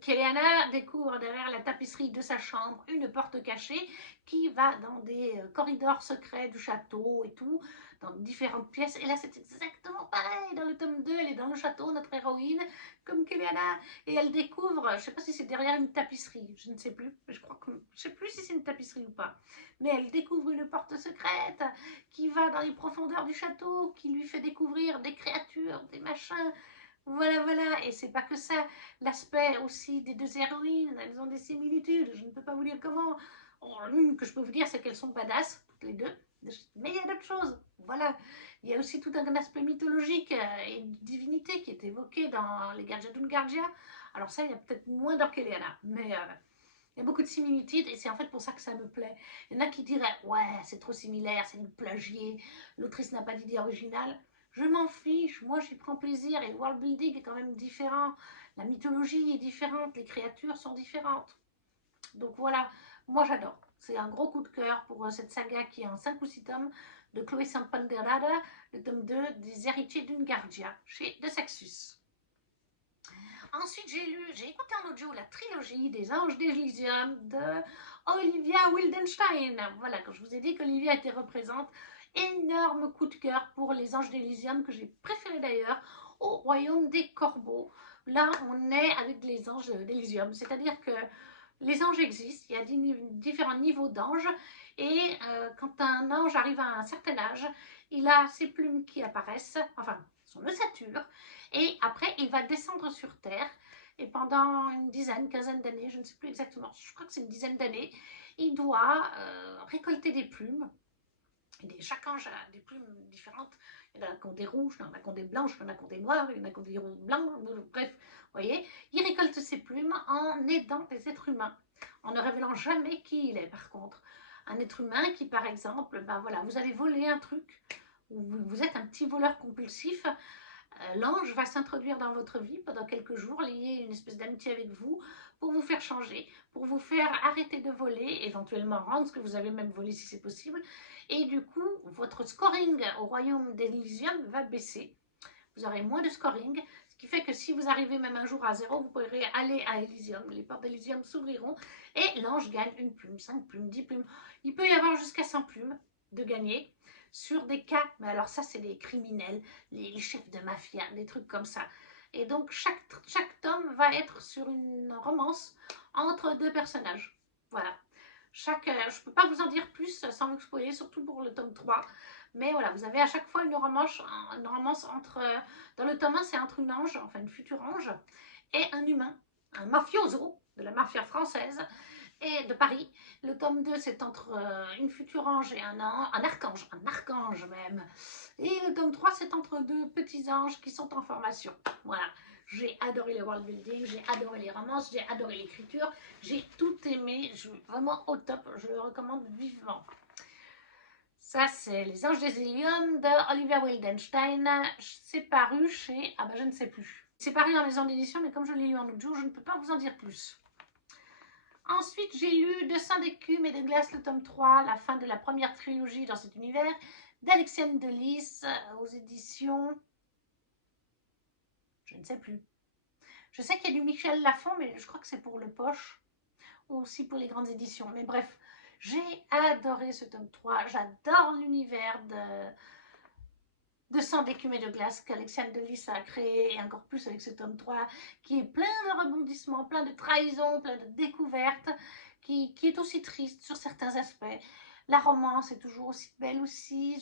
Keleana découvre derrière la tapisserie de sa chambre une porte cachée qui va dans des corridors secrets du château et tout, dans différentes pièces. Et là, c'est exactement pareil. Dans le tome 2, elle est dans le château, notre héroïne, comme Keleana, et elle découvre, je ne sais pas si c'est derrière une tapisserie, je ne sais plus, je crois que, je sais plus si c'est une tapisserie ou pas, mais elle découvre une porte secrète qui va dans les profondeurs du château, qui lui fait découvrir des créatures, des machins. Voilà, voilà, et c'est pas que ça, l'aspect aussi des deux héroïnes, elles ont des similitudes, je ne peux pas vous dire comment. L'une que je peux vous dire, c'est qu'elles sont badass, toutes les deux, mais il y a d'autres choses, voilà. Il y a aussi tout un aspect mythologique et de divinité qui est évoqué dans les Gardia d'Ungardia. Alors ça, il y a peut-être moins d'Orkeliana, mais il y a beaucoup de similitudes et c'est en fait pour ça que ça me plaît. Il y en a qui diraient, ouais, c'est trop similaire, c'est du plagier, l'autrice n'a pas d'idée originale. Je m'en fiche, moi j'y prends plaisir et le world building est quand même différent. La mythologie est différente, les créatures sont différentes. Donc voilà, moi j'adore. C'est un gros coup de cœur pour cette saga qui est en 5 ou 6 tomes de Chloé Sampanderada, le tome 2 des Héritiers d'Ungardia chez De Saxus. Ensuite, j'ai écouté en audio la trilogie des Anges d'Elysium de Olivia Wildenstein. Voilà, quand je vous ai dit qu'Olivia était représente, énorme coup de cœur pour les Anges d'Elysium, que j'ai préféré d'ailleurs au Royaume des Corbeaux. Là, on est avec les Anges d'Elysium, c'est-à-dire que les anges existent, il y a différents niveaux d'anges, et quand un ange arrive à un certain âge, il a ses plumes qui apparaissent, enfin son ossature, et après il va descendre sur Terre, et pendant une dizaine, quinzaine d'années, je ne sais plus exactement, je crois que c'est une dizaine d'années, il doit récolter des plumes. Chaque ange a des plumes différentes. Il y en a qui ont des rouges, il y en a qui ont des blanches, il y en a qui ont des noires, il y en a qui ont des blancs. Bref, vous voyez, il récolte ses plumes en aidant les êtres humains, en ne révélant jamais qui il est. Par contre, un être humain qui, par exemple, ben voilà, vous allez voler un truc, ou vous êtes un petit voleur compulsif, l'ange va s'introduire dans votre vie pendant quelques jours, lier une espèce d'amitié avec vous, pour vous faire changer, pour vous faire arrêter de voler, éventuellement rendre ce que vous avez même volé si c'est possible. Et du coup, votre scoring au royaume d'Elysium va baisser. Vous aurez moins de scoring, ce qui fait que si vous arrivez même un jour à 0, vous pourrez aller à Elysium. Les portes d'Elysium s'ouvriront et l'ange gagne une plume, 5 plumes, 10 plumes. Il peut y avoir jusqu'à 100 plumes de gagner sur des cas, mais alors ça c'est les criminels, les chefs de mafia, des trucs comme ça. Et donc chaque tome va être sur une romance entre deux personnages. Voilà. Je ne peux pas vous en dire plus sans vous spoiler, surtout pour le tome 3. Mais voilà, vous avez à chaque fois une romance entre... Dans le tome 1, c'est entre une ange, enfin une future ange, et un humain, un mafioso, de la mafia française et de Paris. Le tome 2, c'est entre une future ange et un archange même. Et le tome 3, c'est entre deux petits anges qui sont en formation. Voilà. J'ai adoré le world building, j'ai adoré les romances, j'ai adoré l'écriture, j'ai tout aimé, vraiment au top, je le recommande vivement. Ça, c'est Les Anges des Héliums de Olivia Wildenstein. C'est paru chez... Ah ben, je ne sais plus. C'est paru en maison d'édition, mais comme je l'ai lu en autre jour, je ne peux pas vous en dire plus. Ensuite, j'ai lu De sang d'écume et de glace, le tome 3, la fin de la première trilogie dans cet univers, d'Alexiane Delis, aux éditions... Je ne sais plus. Je sais qu'il y a du Michel Lafon, mais je crois que c'est pour Le Poche, ou aussi pour les grandes éditions. Mais bref, j'ai adoré ce tome 3. J'adore l'univers de sang d'écume et de glace qu'Alexiane Delis a créé, et encore plus avec ce tome 3, qui est plein de rebondissements, plein de trahisons, plein de découvertes, qui est aussi triste sur certains aspects. La romance est toujours aussi belle aussi.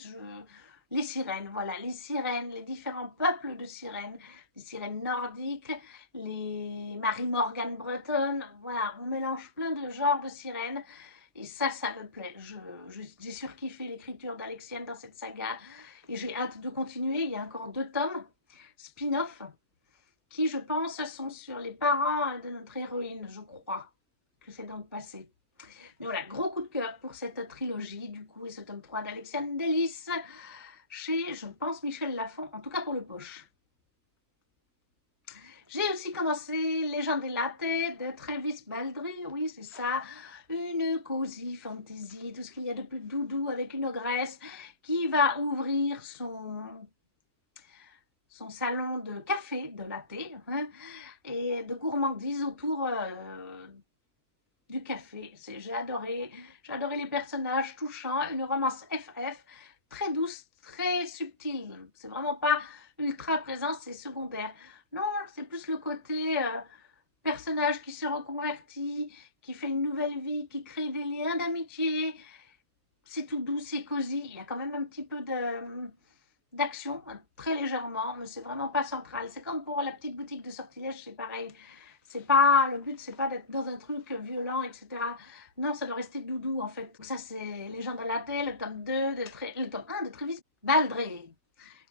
Les sirènes, voilà, les sirènes, les différents peuples de sirènes, les sirènes nordiques, les Marie Morgan bretonnes, voilà, on mélange plein de genres de sirènes, et ça me plaît. J'ai surkiffé l'écriture d'Alexiane dans cette saga, et j'ai hâte de continuer. Il y a encore 2 tomes spin-off qui, je pense, sont sur les parents de notre héroïne. Je crois que c'est dans le passé. Mais voilà, gros coup de cœur pour cette trilogie, du coup, et ce tome 3 d'Alexiane Delis, chez, je pense, Michel Lafon, en tout cas pour Le Poche. J'ai aussi commencé Légende des Latte de Travis Baldree, oui, c'est ça. Une cozy fantasy, tout ce qu'il y a de plus doudou, avec une ogresse qui va ouvrir son salon de café, de latte, hein, et de gourmandise autour du café. J'ai adoré les personnages touchants, une romance FF, très douce, très subtile. C'est vraiment pas ultra présent, c'est secondaire. Non, c'est plus le côté personnage qui se reconvertit, qui fait une nouvelle vie, qui crée des liens d'amitié. C'est tout doux, c'est cosy. Il y a quand même un petit peu d'action, très légèrement, mais c'est vraiment pas central. C'est comme pour la petite boutique de sortilège, c'est pareil. C'est pas, le but, c'est pas d'être dans un truc violent, etc. Non, ça doit rester doudou, en fait. Donc ça, c'est Les gens de la tête, le tome 2, le tome 1 de Travis Baldree.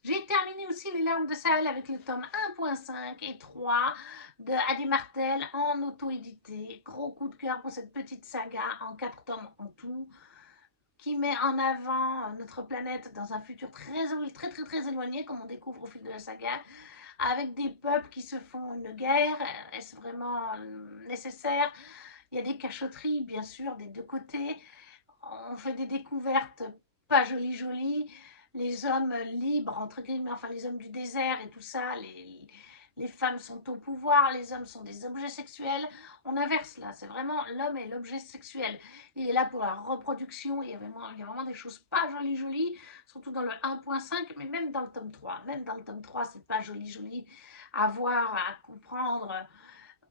J'ai terminé aussi Les larmes de Sahel avec le tome 1.5 et 3 de Adi Martel en auto-édité. Gros coup de cœur pour cette petite saga en 4 tomes en tout, qui met en avant notre planète dans un futur très éloigné, comme on découvre au fil de la saga, avec des peuples qui se font une guerre. Est-ce vraiment nécessaire? Il y a des cachotteries, bien sûr, des deux côtés. On fait des découvertes pas jolies. Les hommes libres, entre guillemets, enfin les hommes du désert et tout ça, les femmes sont au pouvoir, les hommes sont des objets sexuels. On inverse là, c'est vraiment l'homme est l'objet sexuel. Il est là pour la reproduction, il y a vraiment des choses pas jolies, surtout dans le 1.5, mais même dans le tome 3. Même dans le tome 3, c'est pas joli à voir, à comprendre.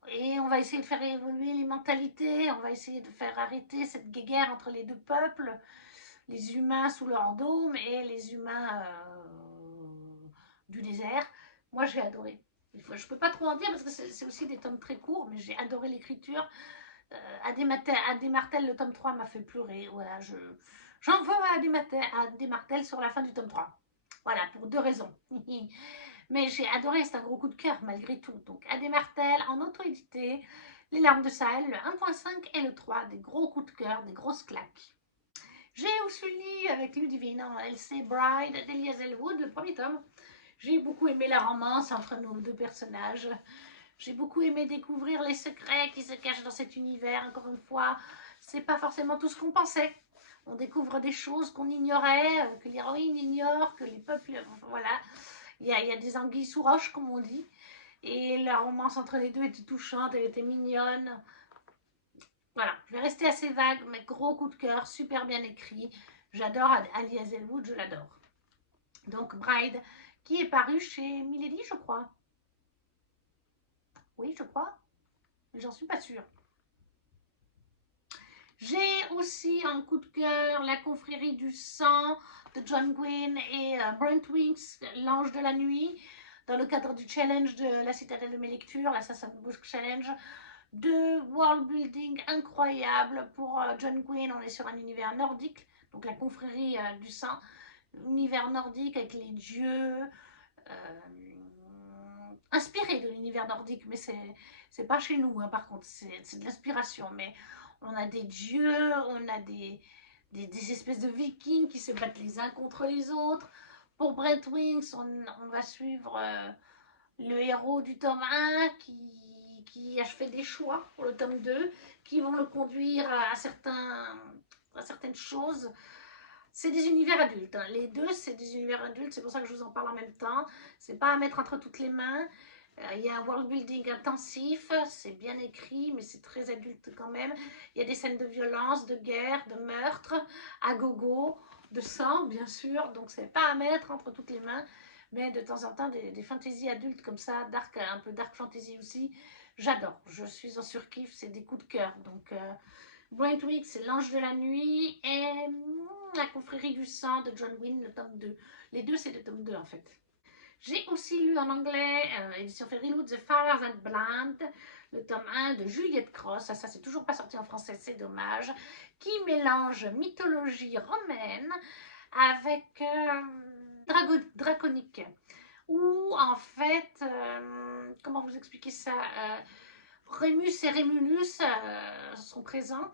Et on va essayer de faire évoluer les mentalités, on va essayer de faire arrêter cette guerre entre les deux peuples, les humains sous leur dôme et les humains du désert. Moi, j'ai adoré. Je ne peux pas trop en dire parce que c'est aussi des tomes très courts, mais j'ai adoré l'écriture. Adé Martel, le tome 3 m'a fait pleurer. Voilà, j'en veux à Adé Martel sur la fin du tome 3. Voilà, pour 2 raisons. Mais j'ai adoré, c'est un gros coup de cœur malgré tout. Donc Adé Martel en auto-édité, Les larmes de Sahel, le 1.5 et le 3, des gros coups de cœur, des grosses claques. J'ai aussi lu avec Ludivine en LC Bride d'Elias Elwood, le premier tome. J'ai beaucoup aimé la romance entre nos 2 personnages. J'ai beaucoup aimé découvrir les secrets qui se cachent dans cet univers. Encore une fois, c'est pas forcément tout ce qu'on pensait. On découvre des choses qu'on ignorait, que l'héroïne ignore, que les peuples... Voilà, il y a des anguilles sous roche, comme on dit. Et la romance entre les deux était touchante, elle était mignonne. Voilà, je vais rester assez vague, mais gros coup de cœur, super bien écrit. J'adore Ali Hazelwood, je l'adore. Donc Bride, qui est paru chez Milady, je crois. Oui, je crois, mais j'en suis pas sûre. J'ai aussi un coup de cœur La confrérie du sang de John Gwynne et Brent Winks, L'ange de la nuit, dans le cadre du challenge de la citadelle de mes lectures, l'Assassin's Book Challenge. de world building incroyable. Pour John Green, on est sur un univers nordique, donc la confrérie du sang, univers nordique avec les dieux, inspiré de l'univers nordique, mais c'est pas chez nous, hein, par contre, c'est de l'inspiration, mais on a des dieux, on a des espèces de vikings qui se battent les uns contre les autres. Pour Brent Wings, on va suivre le héros du tome 1 qui a fait des choix pour le tome 2 qui vont le conduire à certaines choses. C'est des univers adultes, hein. Les deux, c'est des univers adultes, c'est pour ça que je vous en parle en même temps. C'est pas à mettre entre toutes les mains. Il y a un world building intensif, c'est bien écrit, mais c'est très adulte quand même. Il y a des scènes de violence, de guerre, de meurtre, à gogo, de sang, bien sûr. Donc, c'est pas à mettre entre toutes les mains. Mais de temps en temps, des fantaisies adultes comme ça, dark, un peu dark fantasy aussi, j'adore. Je suis en surkiff, c'est des coups de cœur. Donc, Brentwick, c'est l'ange de la nuit. Et la confrérie du sang de John Wynne, le tome 2. Les deux, c'est le tome 2 en fait. J'ai aussi lu en anglais, édition Fairyloot, The Fires and Blind, le tome 1 de Juliette Cross. Ça c'est toujours pas sorti en français, c'est dommage. Qui mélange mythologie romaine avec draconique. Où en fait, comment vous expliquer ça, Rémus et Rémulus sont présents.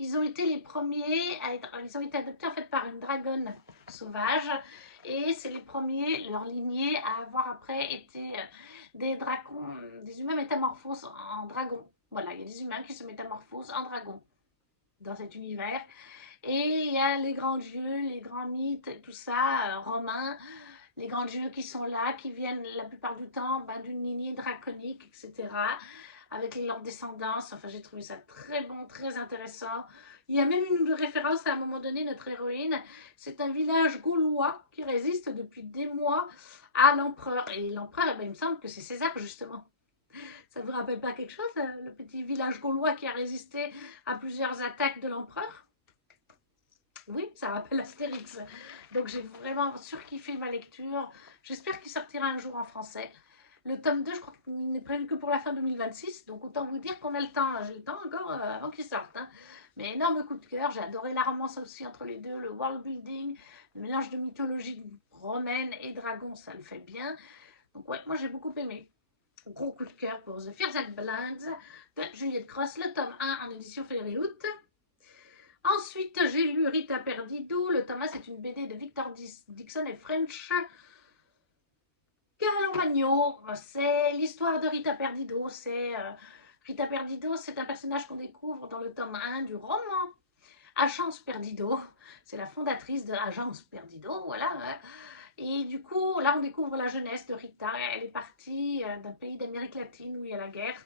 Ils ont été les premiers ils ont été adoptés en fait par une dragonne sauvage et c'est les premiers, leur lignée, à avoir après été des dragons, des humains métamorphoses en dragons. Voilà, il y a des humains qui se métamorphosent en dragons dans cet univers. Et il y a les grands dieux, les grands mythes, tout ça, romains, les grands dieux qui sont là, qui viennent la plupart du temps d'une lignée draconique, etc., avec leur descendance. Enfin, j'ai trouvé ça très bon, très intéressant. Il y a même une référence à un moment donné, notre héroïne, c'est un village gaulois qui résiste depuis des mois à l'empereur. Et l'empereur, il me semble que c'est César, justement. Ça ne vous rappelle pas quelque chose, le petit village gaulois qui a résisté à plusieurs attaques de l'empereur? Oui, ça rappelle Astérix. Donc j'ai vraiment surkiffé ma lecture. J'espère qu'il sortira un jour en français. Le tome 2, je crois qu'il n'est prévu que pour la fin 2026. Donc autant vous dire qu'on a le temps. J'ai le temps encore avant qu'il sorte, hein. Mais énorme coup de cœur. J'ai adoré la romance aussi entre les deux. Le world building, le mélange de mythologie romaine et dragon, ça le fait bien. Donc ouais, moi j'ai beaucoup aimé. Gros coup de cœur pour The Fears and Blinds de Juliette Cross, le tome 1 en édition Fairyloot. Ensuite, j'ai lu Rita Perdido. Le tome 1, c'est une BD de Victor Dixon et French Carlo. C'est l'histoire de Rita Perdido. Rita Perdido, c'est un personnage qu'on découvre dans le tome 1 du roman Agence Perdido. C'est la fondatrice de Agence Perdido, voilà. Et du coup, là, on découvre la jeunesse de Rita. Elle est partie d'un pays d'Amérique latine où il y a la guerre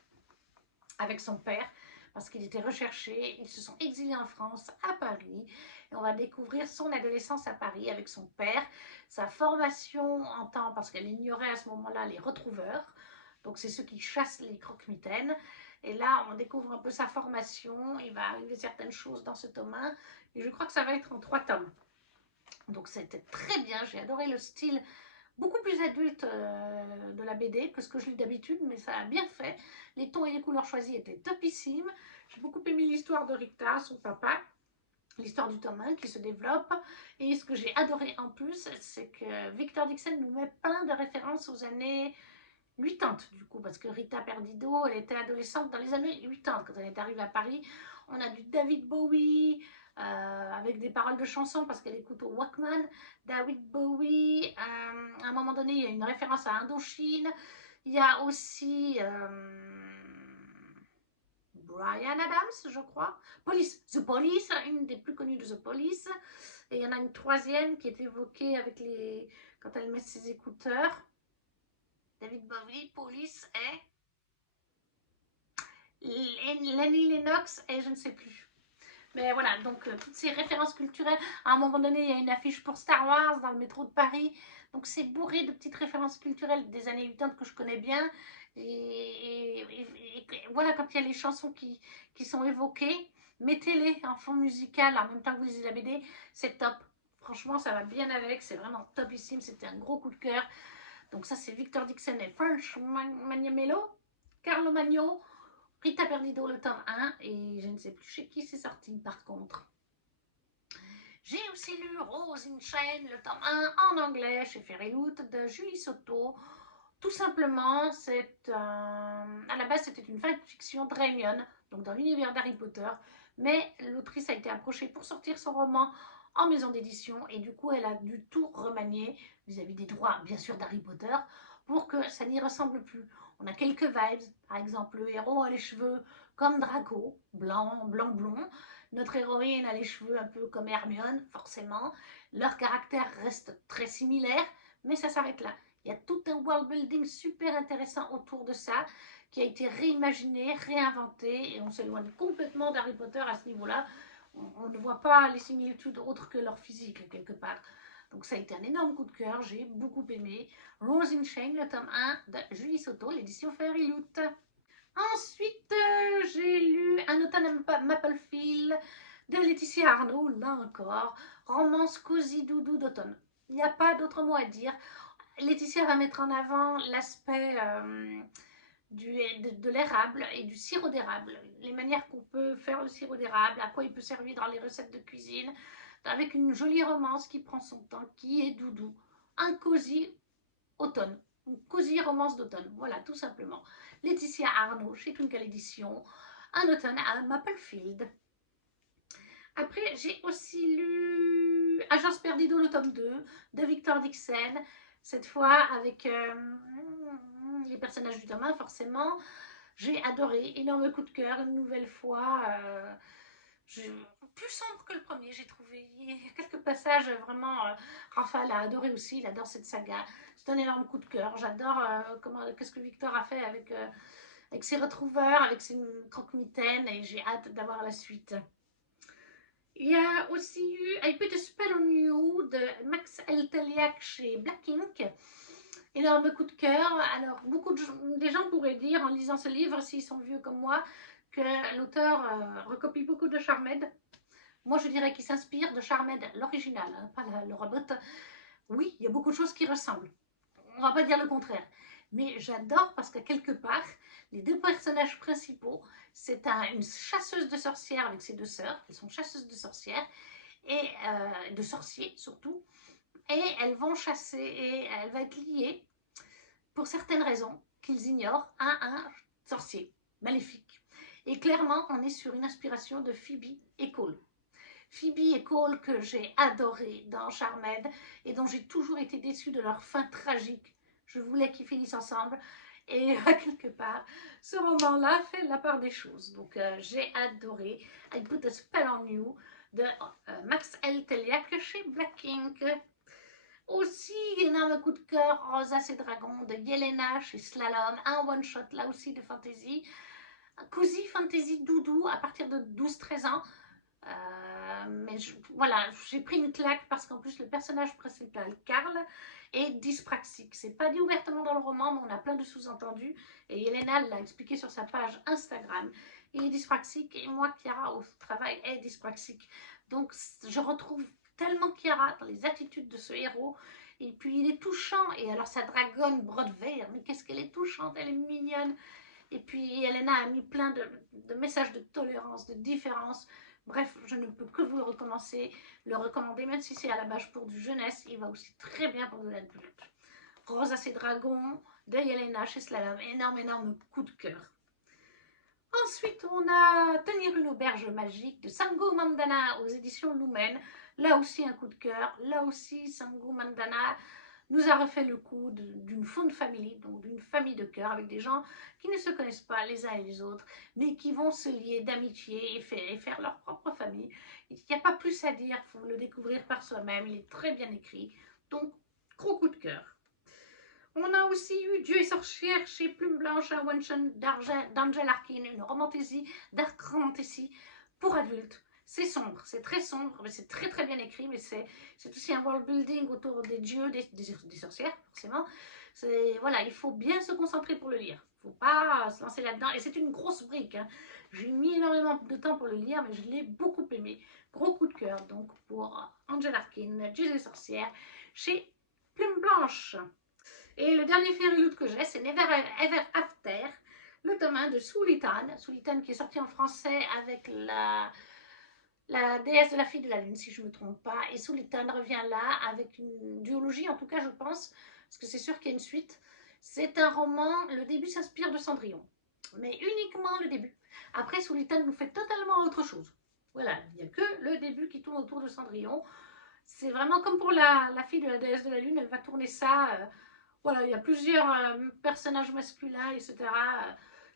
avec son père parce qu'il était recherché. Ils se sont exilés en France, à Paris. Et on va découvrir son adolescence à Paris avec son père, sa formation en temps, parce qu'elle ignorait à ce moment-là les retrouveurs. Donc, c'est ceux qui chassent les croque-mitaines. Et là, on découvre un peu sa formation. Il va arriver certaines choses dans ce tome 1. Et je crois que ça va être en 3 tomes. Donc, c'était très bien. J'ai adoré le style beaucoup plus adulte de la BD que ce que je lis d'habitude, mais ça a bien fait. Les tons et les couleurs choisis étaient topissimes. J'ai beaucoup aimé l'histoire de Rita, son papa, l'histoire du tome 1 qui se développe. Et ce que j'ai adoré en plus, c'est que Victor Dixon nous met plein de références aux années 80, du coup, parce que Rita Perdido, elle était adolescente dans les années 80 quand elle est arrivée à Paris. On a du David Bowie, avec des paroles de chansons parce qu'elle écoute au Walkman. David Bowie, à un moment donné, il y a une référence à Indochine. Il y a aussi Bryan Adams, je crois. The Police, une des plus connues de The Police. Et il y en a une troisième qui est évoquée avec quand elle met ses écouteurs. David Bowie, Police et Lenny Lennox et je ne sais plus. Mais voilà, donc toutes ces références culturelles. À un moment donné, il y a une affiche pour Star Wars dans le métro de Paris. Donc c'est bourré de petites références culturelles des années 80 que je connais bien. Et voilà, quand il y a les chansons qui sont évoquées, mettez-les en fond musical en même temps que vous lisez la BD. C'est top. Franchement, ça va bien avec. C'est vraiment topissime. C'était un gros coup de cœur. Donc ça, c'est Victor Dixon et French Carlo Magno. Rita Perdido, le tome 1, et je ne sais plus chez qui c'est sorti par contre. J'ai aussi lu Rose in Chain, le tome 1 en anglais chez Fairyloot de Julie Soto. Tout simplement, à la base c'était une fanfiction Dramion, donc dans l'univers d'Harry Potter, mais l'autrice a été approchée pour sortir son roman en maison d'édition et du coup elle a dû tout remanier vis-à-vis des droits bien sûr d'Harry Potter pour que ça n'y ressemble plus. On a quelques vibes, par exemple le héros a les cheveux comme Draco, blanc, blond. Notre héroïne a les cheveux un peu comme Hermione, forcément. Leur caractère reste très similaire, mais ça s'arrête là. Il y a tout un world building super intéressant autour de ça qui a été réimaginé, réinventé et on s'éloigne complètement d'Harry Potter à ce niveau-là. On ne voit pas les similitudes autres que leur physique quelque part. Donc ça a été un énorme coup de cœur, j'ai beaucoup aimé. Rose in Chain, le tome 1 de Julie Soto, l'édition Fairyloot. Ensuite, j'ai lu Un automne Maplefield de Laetitia Arnaud, là encore, romance cosy doudou d'automne. Il n'y a pas d'autre mot à dire. Laetitia va mettre en avant l'aspect de l'érable et du sirop d'érable, les manières qu'on peut faire le sirop d'érable, à quoi il peut servir dans les recettes de cuisine, avec une jolie romance qui prend son temps, qui est doudou. Un cosy automne, une cosy romance d'automne, voilà, tout simplement. Laetitia Arnaud, chez Twinkle Édition, Un automne à Maplefield. Après, j'ai aussi lu Agence Perdido, le tome 2 de Victor Dixon, cette fois avec les personnages du tome 1, forcément. J'ai adoré, énorme coup de cœur, une nouvelle fois. Plus sombre que le premier, j'ai trouvé. Il y a quelques passages vraiment. Raphaël a adoré aussi, il adore cette saga. C'est un énorme coup de cœur. J'adore qu'est-ce que Victor a fait avec ses retrouveurs, avec ses croque-mitaines, et j'ai hâte d'avoir la suite. Il y a aussi eu I Put a Spell on You de Max Elteliak chez Black Ink. Énorme coup de cœur. Alors, des gens pourraient dire, en lisant ce livre, s'ils sont vieux comme moi, que l'auteur recopie beaucoup de Charmed. Moi, je dirais qu'il s'inspire de Charmed, l'original, hein, pas le robot. Oui, il y a beaucoup de choses qui ressemblent. On va pas dire le contraire. Mais j'adore parce que quelque part, les deux personnages principaux, c'est une chasseuse de sorcières avec ses deux sœurs. Elles sont chasseuses de sorcières et de sorciers surtout. Et elles vont chasser et elle va être liée pour certaines raisons qu'ils ignorent à un sorcier maléfique. Et clairement, on est sur une inspiration de Phoebe et Cole. Phoebe et Cole que j'ai adoré dans Charmed et dont j'ai toujours été déçue de leur fin tragique. Je voulais qu'ils finissent ensemble et quelque part, ce roman-là fait la part des choses. Donc j'ai adoré I Put a Spell on You de Max Elteliak chez Black Ink. Aussi, énorme coup de cœur, Rosas et Dragons de Yelena chez Slalom, un one-shot là aussi de fantasy. Cozy fantasy doudou à partir de 12-13 ans. Mais voilà, j'ai pris une claque parce qu'en plus le personnage principal, Karl, est dyspraxique. C'est pas dit ouvertement dans le roman, mais on a plein de sous-entendus. Et Yelena l'a expliqué sur sa page Instagram. Il est dyspraxique et moi, Chiara, au travail, est dyspraxique. Donc je retrouve tellement Chiara dans les attitudes de ce héros. Et puis il est touchant. Et alors sa dragonne Broadway, mais qu'est-ce qu'elle est touchante, elle est mignonne. Et puis Elena a mis plein de messages de tolérance, de différence. Bref, je ne peux que vous le recommander, même si c'est à la base pour du jeunesse, il va aussi très bien pour de l'adulte. Rose à ses dragons de Yelena chez Slalom, énorme coup de cœur. Ensuite, on a Tenir une auberge magique de Sango Mandana aux éditions Lumen. Là aussi un coup de cœur, là aussi Sango Mandana nous a refait le coup d'une found family, donc d'une famille de cœur avec des gens qui ne se connaissent pas les uns et les autres, mais qui vont se lier d'amitié et faire leur propre famille. Il n'y a pas plus à dire, il faut le découvrir par soi-même, il est très bien écrit, donc gros coup de cœur. On a aussi eu Dieu et sorcière chez Plume Blanche, un one-shot d'Angel Arkin, une romantésie, dark romantésie pour adultes. C'est sombre, c'est très sombre, mais c'est très bien écrit, mais c'est aussi un world building autour des dieux, des sorcières, forcément. Voilà, il faut bien se concentrer pour le lire. Il ne faut pas se lancer là-dedans. Et c'est une grosse brique. Hein. J'ai mis énormément de temps pour le lire, mais je l'ai beaucoup aimé. Gros coup de cœur, donc, pour Angel Arkin, Dieu et sorcière, chez Plume Blanche. Et le dernier Fairyloot que j'ai, c'est Never Ever After le tome 1 de Sultan, Sultan qui est sorti en français avec la déesse de la fille de la lune, si je ne me trompe pas, et Sultan revient là avec une duologie, en tout cas je pense, parce que c'est sûr qu'il y a une suite. C'est un roman, le début s'inspire de Cendrillon, mais uniquement le début. Après, Sultan nous fait totalement autre chose. Voilà, il n'y a que le début qui tourne autour de Cendrillon. C'est vraiment comme pour la fille de la déesse de la lune, elle va tourner ça. Voilà, il y a plusieurs personnages masculins, etc.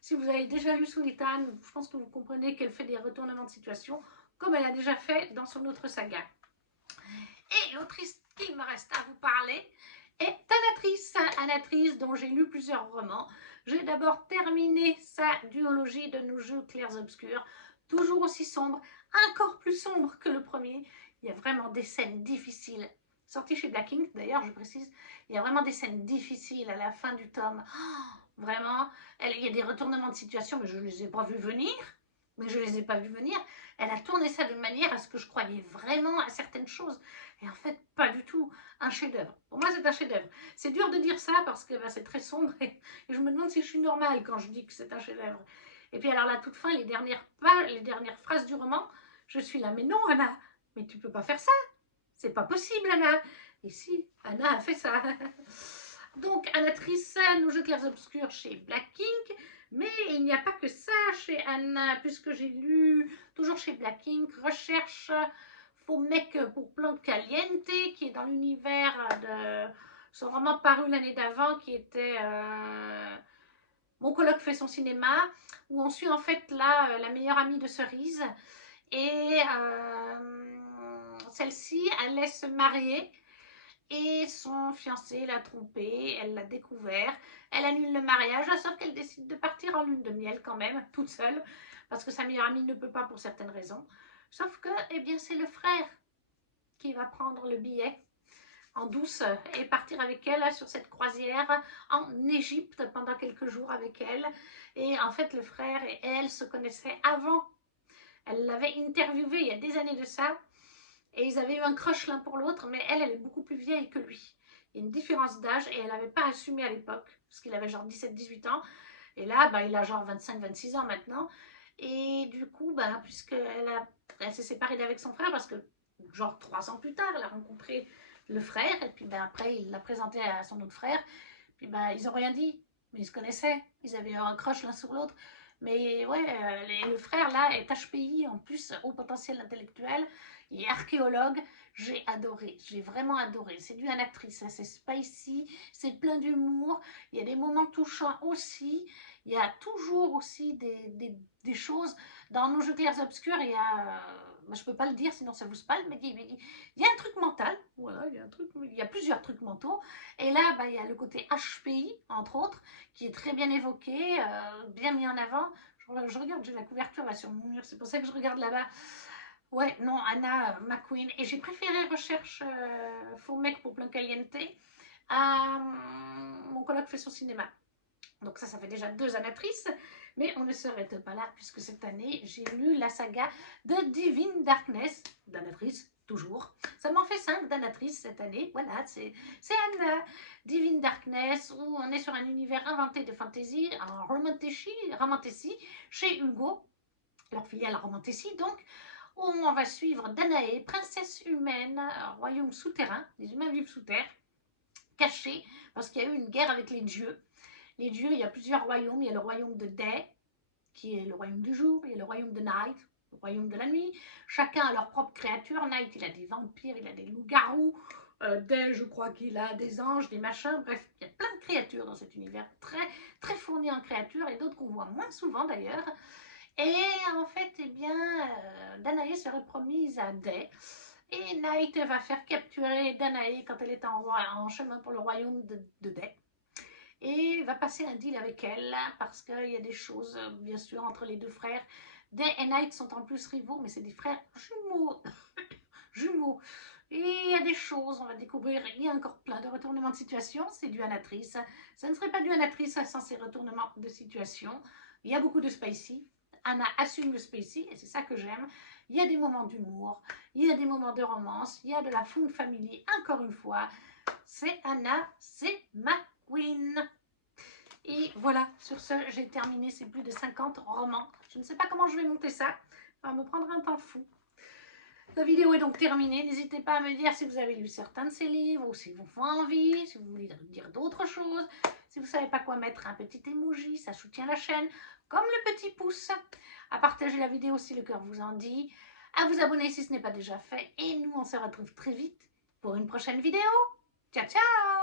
Si vous avez déjà lu Sultan, je pense que vous comprenez qu'elle fait des retournements de situation, comme elle a déjà fait dans son autre saga. Et l'autrice qu'il me reste à vous parler est Anatrice, Anatrice dont j'ai lu plusieurs romans. J'ai d'abord terminé sa duologie de nos jeux clairs obscurs, toujours aussi sombre, encore plus sombre que le premier. Il y a vraiment des scènes difficiles. Sorti chez Black Ink, d'ailleurs, je précise, il y a vraiment des scènes difficiles à la fin du tome. Oh, vraiment, il y a des retournements de situation, mais je ne les ai pas vus venir. Elle a tourné ça de manière à ce que je croyais vraiment à certaines choses. Et en fait, pas du tout. Un chef-d'œuvre. Pour moi, c'est un chef-d'œuvre. C'est dur de dire ça parce que c'est très sombre et je me demande si je suis normale quand je dis que c'est un chef-d'œuvre. Et puis alors, la toute fin, les dernières phrases du roman, je suis là, mais non, Anna, mais tu peux pas faire ça. C'est pas possible, Anna. Et si, Anna a fait ça. Donc, Anatrice, nos jeux clairs obscurs chez Black Ink. Mais il n'y a pas que ça chez Anna, puisque j'ai lu, toujours chez Black Ink, Recherche Faux mec pour Plante Caliente, qui est dans l'univers de son roman paru l'année d'avant, qui était Mon coloc fait son cinéma, où on suit en fait là la meilleure amie de Cerise. Et celle-ci, elle laisse se marier. Et son fiancé l'a trompée, elle l'a découvert, elle annule le mariage, sauf qu'elle décide de partir en lune de miel quand même, toute seule, parce que sa meilleure amie ne peut pas pour certaines raisons. Sauf que, eh bien, c'est le frère qui va prendre le billet en douce et partir avec elle sur cette croisière en Égypte pendant quelques jours avec elle. Et en fait, le frère et elle se connaissaient avant. Elle l'avait interviewé il y a des années de ça. Et ils avaient eu un crush l'un pour l'autre, mais elle est beaucoup plus vieille que lui. Il y a une différence d'âge et elle n'avait pas assumé à l'époque, parce qu'il avait genre 17-18 ans. Et là, il a genre 25-26 ans maintenant. Et du coup, elle s'est séparée d'avec son frère parce que, genre 3 ans plus tard, elle a rencontré le frère. Et puis après, il l'a présenté à son autre frère. Puis ils n'ont rien dit, mais ils se connaissaient. Ils avaient un crush l'un sur l'autre. Mais ouais, le frère là est HPI en plus, haut potentiel intellectuel. Il est archéologue. J'ai adoré, j'ai vraiment adoré. C'est du Anatrice, c'est spicy, c'est plein d'humour. Il y a des moments touchants aussi. Il y a toujours aussi des choses. Dans nos jeux clairs obscurs, il y a. Je ne peux pas le dire, sinon ça vous spoil, mais il y a un truc mental. Voilà, il y a plusieurs trucs mentaux. Et là, il y a le côté HPI, entre autres, qui est très bien évoqué, bien mis en avant. Je regarde, j'ai la couverture là sur mon mur, c'est pour ça que je regarde là-bas. Ouais, non, Anna McQueen. Et j'ai préféré Recherche Faux mec pour Plan Caliente à Mon coloc fait son cinéma. Donc ça fait déjà 2 Anatrices. Mais on ne s'arrête pas là, puisque cette année, j'ai lu la saga de Divine Darkness, d'Anatrice, toujours. Ça m'en fait 5 d'Anatrice cette année. Voilà, c'est Anna. Divine Darkness, où on est sur un univers inventé de fantasy, en romantasy, chez Hugo, leur filiale romantasy, donc, où on va suivre Danae, princesse humaine, royaume souterrain, les humains vivent sous terre, cachés, parce qu'il y a eu une guerre avec les dieux. Les dieux, il y a plusieurs royaumes. Il y a le royaume de Day, qui est le royaume du jour. Il y a le royaume de Night, le royaume de la nuit. Chacun a leur propre créature. Night, il a des vampires, il a des loups-garous. Day, je crois qu'il a des anges, des machins. Bref, il y a plein de créatures dans cet univers. Très, très fourni en créatures. Et d'autres qu'on voit moins souvent d'ailleurs. Et en fait, eh bien, Danae serait promise à Day. Et Night va faire capturer Danae quand elle est en chemin pour le royaume de Day. Et va passer un deal avec elle parce qu'il y a des choses, bien sûr, entre les deux frères. Day et Night sont en plus rivaux, mais c'est des frères jumeaux. Jumeaux. Et il y a des choses, on va découvrir, il y a encore plein de retournements de situation, c'est du Anatrice. Ça ne serait pas du Anatrice sans ces retournements de situation. Il y a beaucoup de spicy. Anna assume le spicy et c'est ça que j'aime. Il y a des moments d'humour, il y a des moments de romance, il y a de la fun family, encore une fois. C'est Anna, c'est ma queen. Et voilà, sur ce, j'ai terminé ces plus de 50 romans. Je ne sais pas comment je vais monter ça. Ça va me prendre un temps fou. La vidéo est donc terminée. N'hésitez pas à me dire si vous avez lu certains de ces livres ou si vous font envie, si vous voulez dire d'autres choses. Si vous ne savez pas quoi mettre, un petit emoji, ça soutient la chaîne, comme le petit pouce. À partager la vidéo si le cœur vous en dit. À vous abonner si ce n'est pas déjà fait. Et nous, on se retrouve très vite pour une prochaine vidéo. Ciao, ciao!